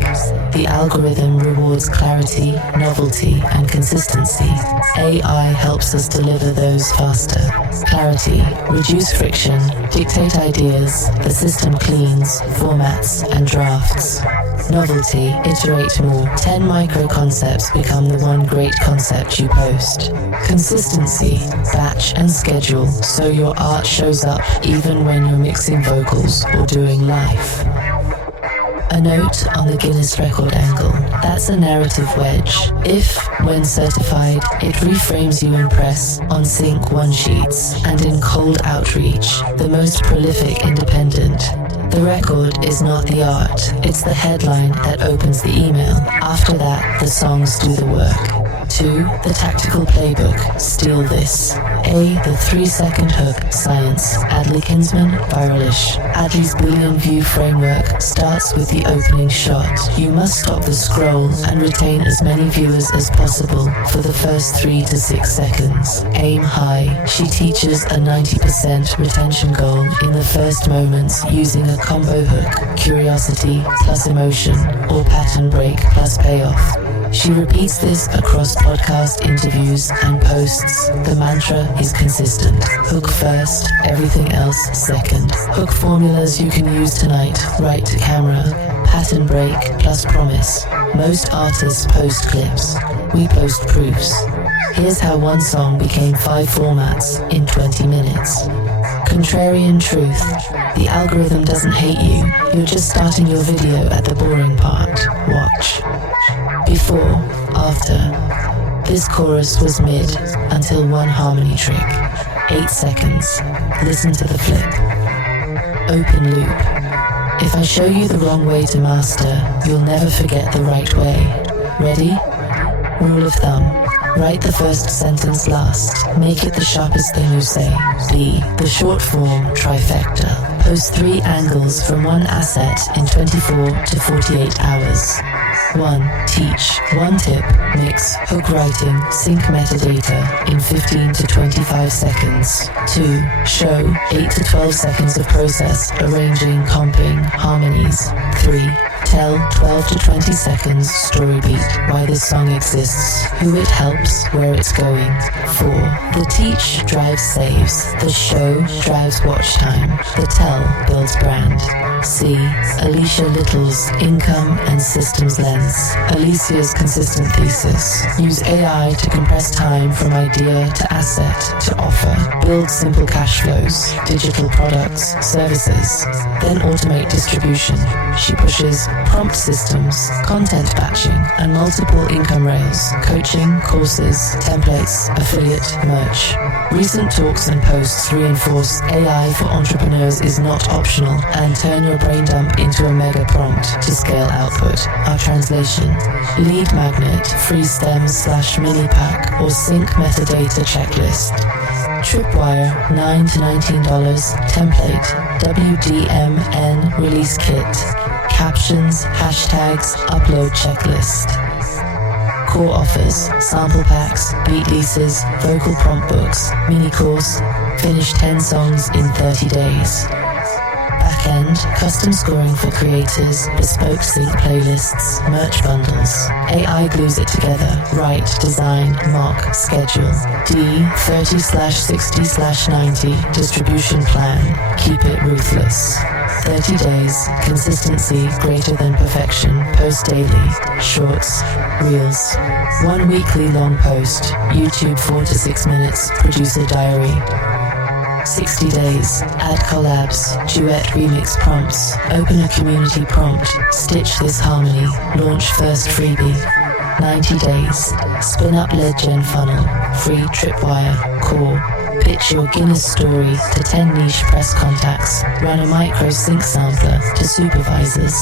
The algorithm rewards clarity, novelty, and consistency. AI helps us deliver those faster. Clarity, reduce friction, dictate ideas, the system cleans, formats, and drafts. Novelty, iterate more. 10 micro concepts become the one great concept you post. Consistency, batch and schedule so your art shows up even when you're mixing vocals or doing live. A note on the Guinness record angle. That's a narrative wedge. If, when certified, it reframes you in press, on sync one sheets, and in cold outreach, the most prolific independent. The record is not the art, it's the headline that opens the email. After that, the songs do the work. 2. The tactical playbook. Steal this. A. The 3-second hook. Science. Adley Kinsman. Viralish. Adley's billion view framework starts with the opening shot. You must stop the scroll and retain as many viewers as possible for the first 3 to 6 seconds. Aim high. She teaches a 90% retention goal in the first moments using a combo hook. Curiosity plus emotion or pattern break plus payoff. She repeats this across podcast interviews and posts. The mantra is consistent. Hook first, everything else second. Hook formulas you can use tonight, right to camera. Pattern break plus promise. Most artists post clips. We post proofs. Here's how one song became 5 formats in 20 minutes. Contrarian truth. The algorithm doesn't hate you. You're just starting your video at the boring part. Watch. Before, after. This chorus was mid until one harmony trick. 8 seconds. Listen to the flip. Open loop. If I show you the wrong way to master, you'll never forget the right way. Ready? Rule of thumb. Write the first sentence last. Make it the sharpest thing you say. B. The short form trifecta. Post 3 angles from one asset in 24 to 48 hours. 1. Teach. 1 tip. Mix. Hook writing. Sync metadata in 15 to 25 seconds. 2. Show. 8 to 12 seconds of process. Arranging, comping, harmonies. 3. Tell 12 to 20 seconds story beat, why this song exists, who it helps, where it's going. 4. The teach drives saves, the show drives watch time, the tell builds brand. C. Alicia Little's income and systems lens. Alicia's consistent thesis. Use AI to compress time from idea to asset to offer. Build simple cash flows, digital products, services. Then automate distribution. She pushes prompt systems, content batching, and multiple income rails. Coaching, courses, templates, affiliate, merch. Recent talks and posts reinforce AI for entrepreneurs is not optional and turn your brain dump into a mega prompt to scale output. Our translation: lead magnet, free stems / mini pack or sync metadata checklist. Tripwire, $9 to $19. Template, WDMN release kit. Captions, hashtags, upload checklist. Core offers, sample packs, beat leases, vocal prompt books, mini course, finish 10 songs in 30 days. Backend, custom scoring for creators, bespoke sync playlists, merch bundles. AI glues it together, write, design, mock, schedule. D, 30/60/90, distribution plan, keep it ruthless. 30 days, consistency greater than perfection, post daily, shorts, reels. 1 weekly long post, YouTube 4 to 6 minutes, producer diary. 60 days, add collabs, duet remix prompts, open a community prompt, stitch this harmony, launch first freebie. 90 days, spin up lead gen funnel, free tripwire, core. Pitch your Guinness story to 10 niche press contacts. Run a micro sync sampler to supervisors.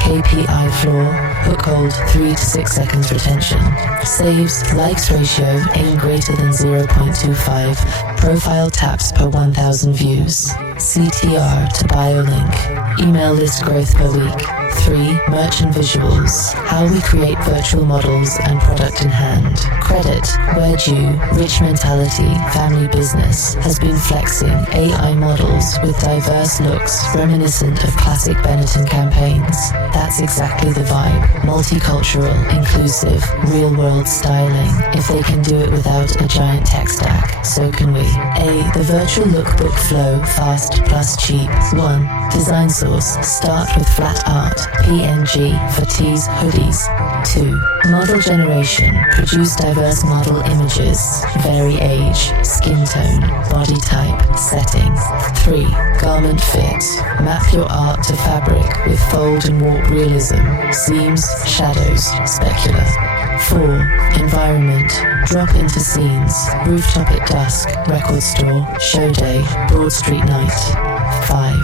KPI floor, hook hold 3 to 6 seconds retention. Saves, likes ratio, aim greater than 0.25. Profile taps per 1,000 views. CTR to bio link. Email list growth per week. 3. Merch and visuals. How we create virtual models and product in hand. Credit, where due, rich mentality, family business, has been flexing AI models with diverse looks reminiscent of classic Benetton campaigns. That's exactly the vibe. Multicultural, inclusive, real-world styling. If they can do it without a giant tech stack, so can we. A. The virtual lookbook flow, fast plus cheap. 1. Design source, start with flat art, PNG for tees, hoodies. 2. Model generation, produce diverse model images, vary age, skin tone, body type, setting. 3. Garment fit, map your art to fabric with fold and warp realism, seams, shadows, specular. 4. Environment, drop into scenes, rooftop at dusk, record store, show day, Broad Street night. 5.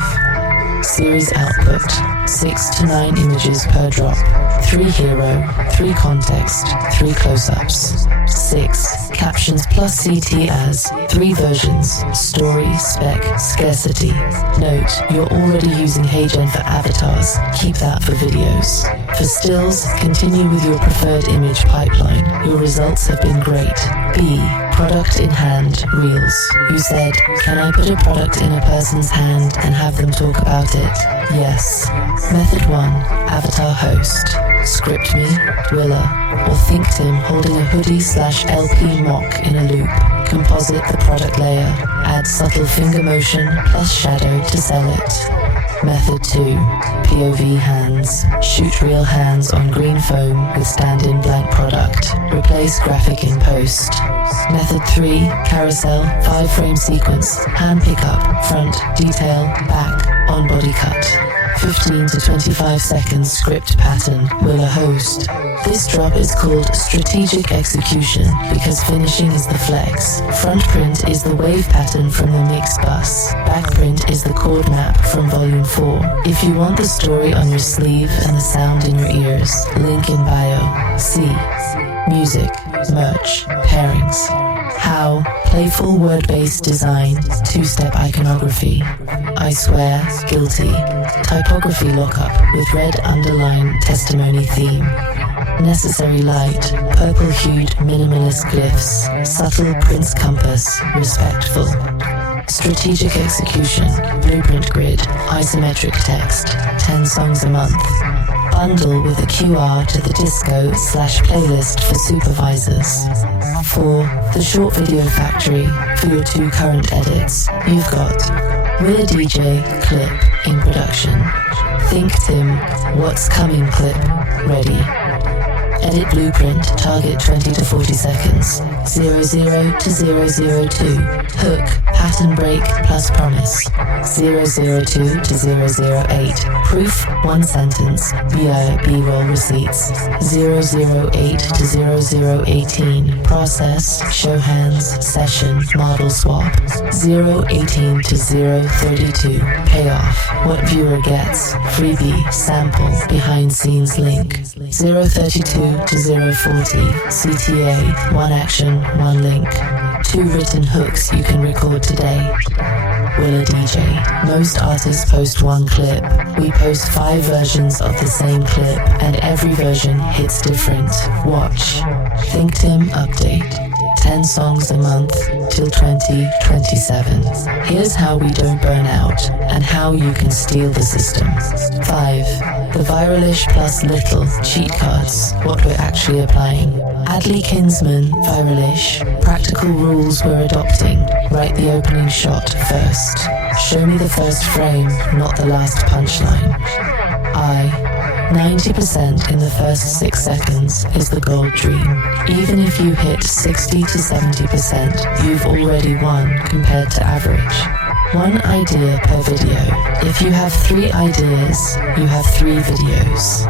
Series output, 6 to 9 images per drop, 3 hero, 3 context, 3 close-ups. 6. Captions plus CT as 3 versions, story, spec, scarcity. Note, you're already using HeyGen for avatars, keep that for videos. For stills, continue with your preferred image pipeline. Your results have been great. B. Product in hand, reels. You said, can I put a product in a person's hand and have them talk about it? Yes. Method 1. Avatar host. Script me, Willa, or Think Timm holding a hoodie/LP mock in a loop. Composite the product layer. Add subtle finger motion plus shadow to sell it. Method 2. POV hands. Shoot real hands on green foam with stand-in blank product. Replace graphic in post. Method 3. Carousel 5-frame sequence. Hand pickup, front, detail, back, on body cut. 15 to 25 seconds script pattern will a host. This drop is called strategic execution because finishing is the flex. Front print is the wave pattern from the mix bus. Back print is the chord map from volume 4. If you want the story on your sleeve and the sound in your ears, link in bio. C. Music, merch, pairings. How? Playful word-based design, 2-step iconography. I swear, guilty. Typography lockup with red underline testimony theme. Necessary light, purple-hued minimalist glyphs. Subtle Prince compass, respectful. Strategic execution, blueprint grid, isometric text, 10 songs a month. Bundle with a QR to the disco/playlist for supervisors. 4. The short video factory for your 2 current edits. You've got Willa DJ clip in production. Think Timm What's Coming clip ready. Edit blueprint, target 20 to 40 seconds. 00 to 002. Hook, pattern break plus promise. 002 to 008. Proof, 1 sentence. B-roll receipts. 008 to 0018. Process, show hands, session, model swap. 018 to 032. Payoff, what viewer gets. Freebie, sample, behind scenes link. 032 to 040. CTA, 1 action, 1 link. 2 written hooks you can record today. Willa DJ. Most artists post 1 clip. We post 5 versions of the same clip, and every version hits different. Watch. Think Timm update. 10 songs a month till 2027. Here's how we don't burn out and how you can steal the system. 5. The Viralish plus little cheat cards, what we're actually applying. Adley Kinsman, Viralish, practical rules we're adopting. Write the opening shot first. Show me the first frame, not the last punchline. 90% in the first 6 seconds is the gold dream. Even if you hit 60 to 70%, you've already won compared to average. 1 idea per video. If you have 3 ideas, you have 3 videos.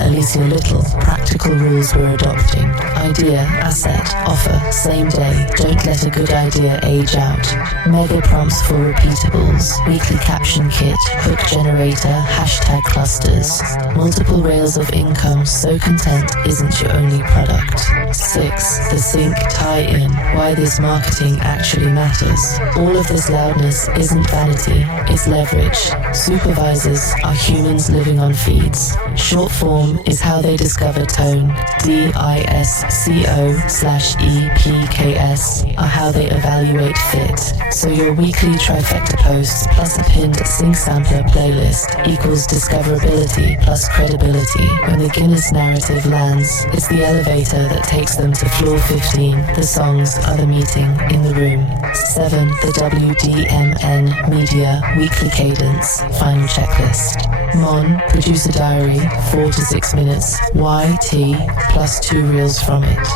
Alicia Little, practical rules we're adopting. Idea, asset, offer, same day. Don't let a good idea age out. Mega prompts for repeatables. Weekly caption kit, hook generator, hashtag clusters. Multiple rails of income, so content isn't your only product. 6. The sync tie-in, why this marketing actually matters. All of this loudness isn't vanity, it's leverage. Supervisors are humans living on feeds. Short form is how they discover tone. DISCO/EPKS are how they evaluate fit. So your weekly trifecta posts plus a pinned sync sampler playlist equals discoverability plus credibility. When the Guinness narrative lands, it's the elevator that takes them to floor 15. The songs are the meeting in the room. 7. The WDMN Media Weekly Cadence Final Checklist. Mon, producer diary, 4 to 6 minutes. YT plus 2 reels from it.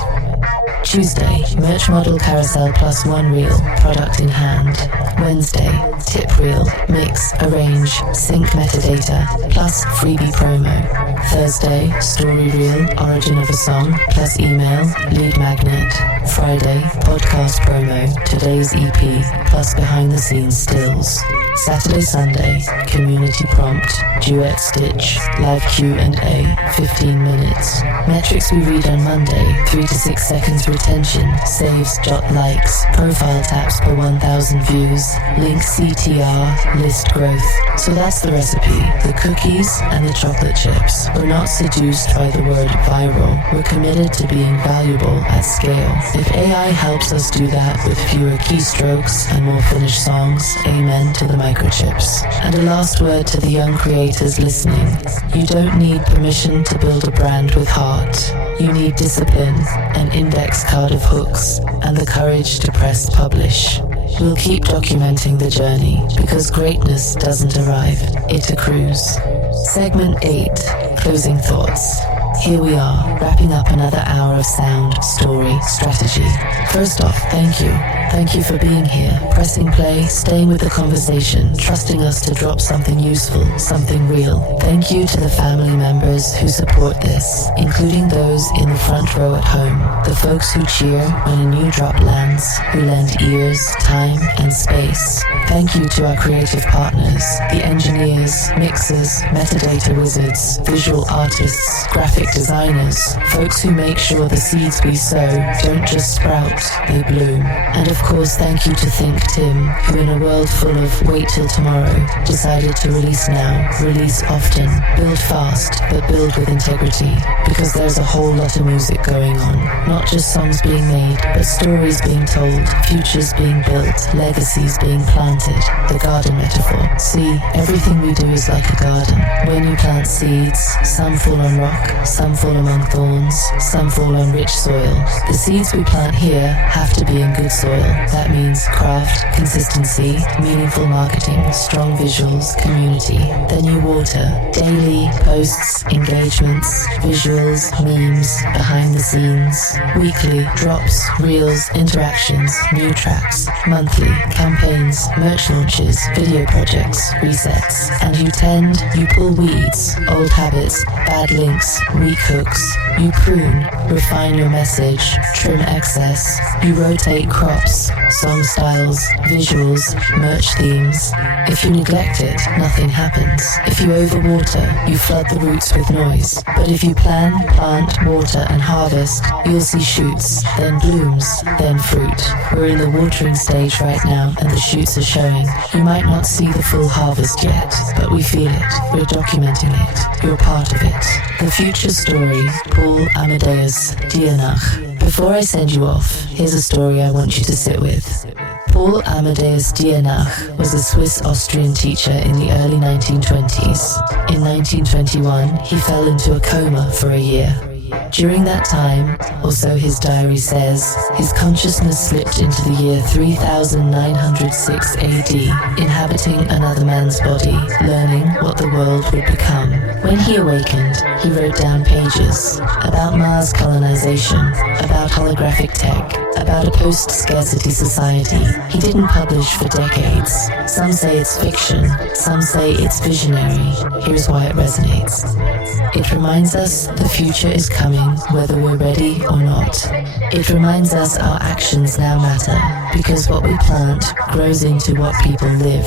Tuesday, merch model carousel plus 1 reel, product in hand. Wednesday, tip reel, mix, arrange, sync metadata, plus freebie promo. Thursday, story reel, origin of a song, plus email, lead magnet. Friday, podcast promo, today's EP, plus behind the scenes stills. Saturday, Sunday, community prompt, duet stitch, live Q&A, 15 minutes. Metrics we read on Monday, 3 to 6 seconds retention, saves, likes, profile taps per 1,000 views, link CTR, list growth. So that's the recipe, the cookies and the chocolate chips. We're not seduced by the word viral. We're committed to being valuable at scale. If AI helps us do that with fewer keystrokes and more finished songs, amen to the microchips. And a last word to the young creators listening. You don't need permission to build a brand with heart. You need discipline, an index card of hooks, and the courage to press publish. We'll keep documenting the journey because greatness doesn't arrive, it accrues. Segment 8, Closing Thoughts. Here we are, wrapping up another hour of sound, story, strategy. First off, thank you. Thank you for being here, pressing play, staying with the conversation, trusting us to drop something useful, something real. Thank you to the family members who support this, including those in the front row at home, the folks who cheer when a new drop lands, who lend ears, time, and space. Thank you to our creative partners, the engineers, mixers, metadata wizards, visual artists, graphic designers, folks who make sure the seeds we sow don't just sprout, they bloom. And of course, thank you to Think Timm, who in a world full of wait till tomorrow, decided to release now, release often, build fast, but build with integrity, because there's a whole lot of music going on. Not just songs being made, but stories being told, futures being built, legacies being planted. The garden metaphor. See, everything we do is like a garden. When you plant seeds, some fall on rock, some fall among thorns, some fall on rich soil. The seeds we plant here have to be in good soil. That means craft, consistency, meaningful marketing, strong visuals, community. Then you water. Daily posts, engagements, visuals, memes, behind the scenes. Weekly drops, reels, interactions, new tracks. Monthly campaigns, merch launches, video projects, resets. And you tend, you pull weeds, old habits, bad links, weak hooks. You prune, refine your message, trim excess. You rotate crops, song styles, visuals, merch themes. If you neglect it, nothing happens. If you overwater, you flood the roots with noise. But if you plan, plant, water, and harvest, you'll see shoots, then blooms, then fruit. We're in the watering stage right now, and the shoots are showing. You might not see the full harvest yet, but we feel it. We're documenting it. You're part of it. The future story, Paul Amadeus Dienach. Before I send you off, here's a story I want you to sit with. Paul Amadeus Dienach was a Swiss-Austrian teacher in the early 1920s. In 1921, he fell into a coma for a year. During that time, or so his diary says, his consciousness slipped into the year 3906 AD, inhabiting another man's body, learning what the world would become. When he awakened, he wrote down pages about Mars colonization, about holographic tech, about a post-scarcity society. He didn't publish for decades. Some say it's fiction, some say it's visionary. Here's why it resonates. It reminds us the future is coming whether we're ready or not. It reminds us our actions now matter because what we plant grows into what people live.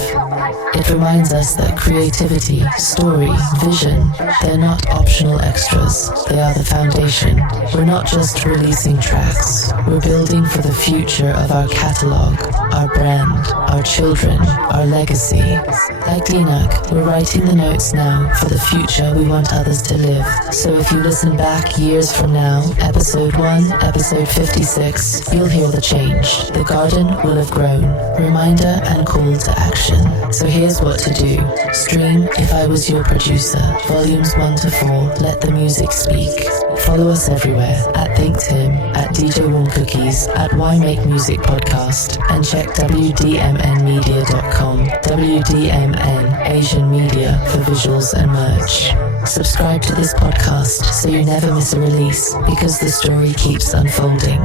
It reminds us that creativity, story, vision, they're not optional extras. They are the foundation. We're not just releasing tracks. We're building for the future of our catalog, our brand, our children, our legacy. Like Dienach, we're writing the notes now for the future we want others to live. So if you listen back years from now, episode 1, episode 56, you'll hear the change. The garden will have grown. Reminder and call to action. So here's what to do. Stream If I Was Your Producer, volumes 1 to 4, let the music speak. Follow us everywhere, at Think Timm, at DJ Warm Cookies, at Why Make Music Podcast, and check WDMNmedia.com, WDMN Asian Media for visuals and merch. Subscribe to this podcast so you never miss a release, because the story keeps unfolding.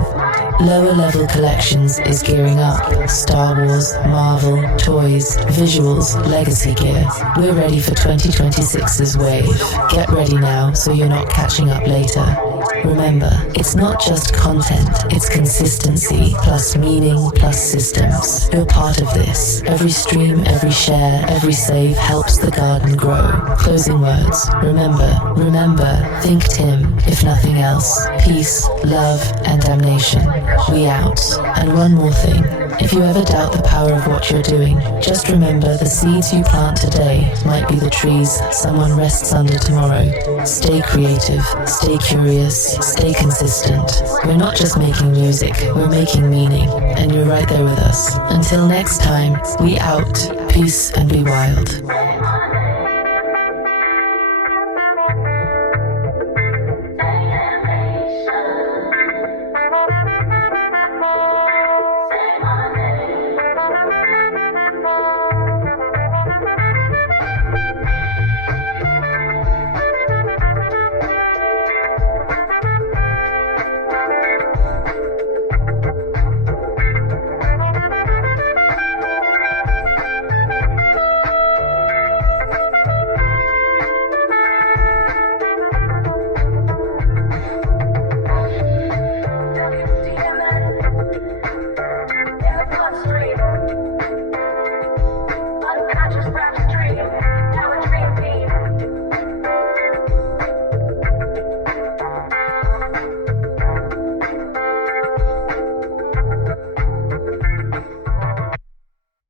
Lower Level Collections is gearing up. Star Wars, Marvel, toys, visuals, legacy gear. We're ready for 2026's wave. Get ready now so you're not catching up later. Remember, it's not just content, it's consistency, plus meaning, plus systems. You're part of this. Every stream, every share, every save helps the garden grow. Closing words. Remember, think Timm, if nothing else. Peace, love, and damnation. We out. And one more thing. If you ever doubt the power of what you're doing, just remember the seeds you plant today might be the trees someone rests under tomorrow. Stay creative, stay curious, stay consistent. We're not just making music, we're making meaning, and you're right there with us. Until next time, we out. Peace and be wild.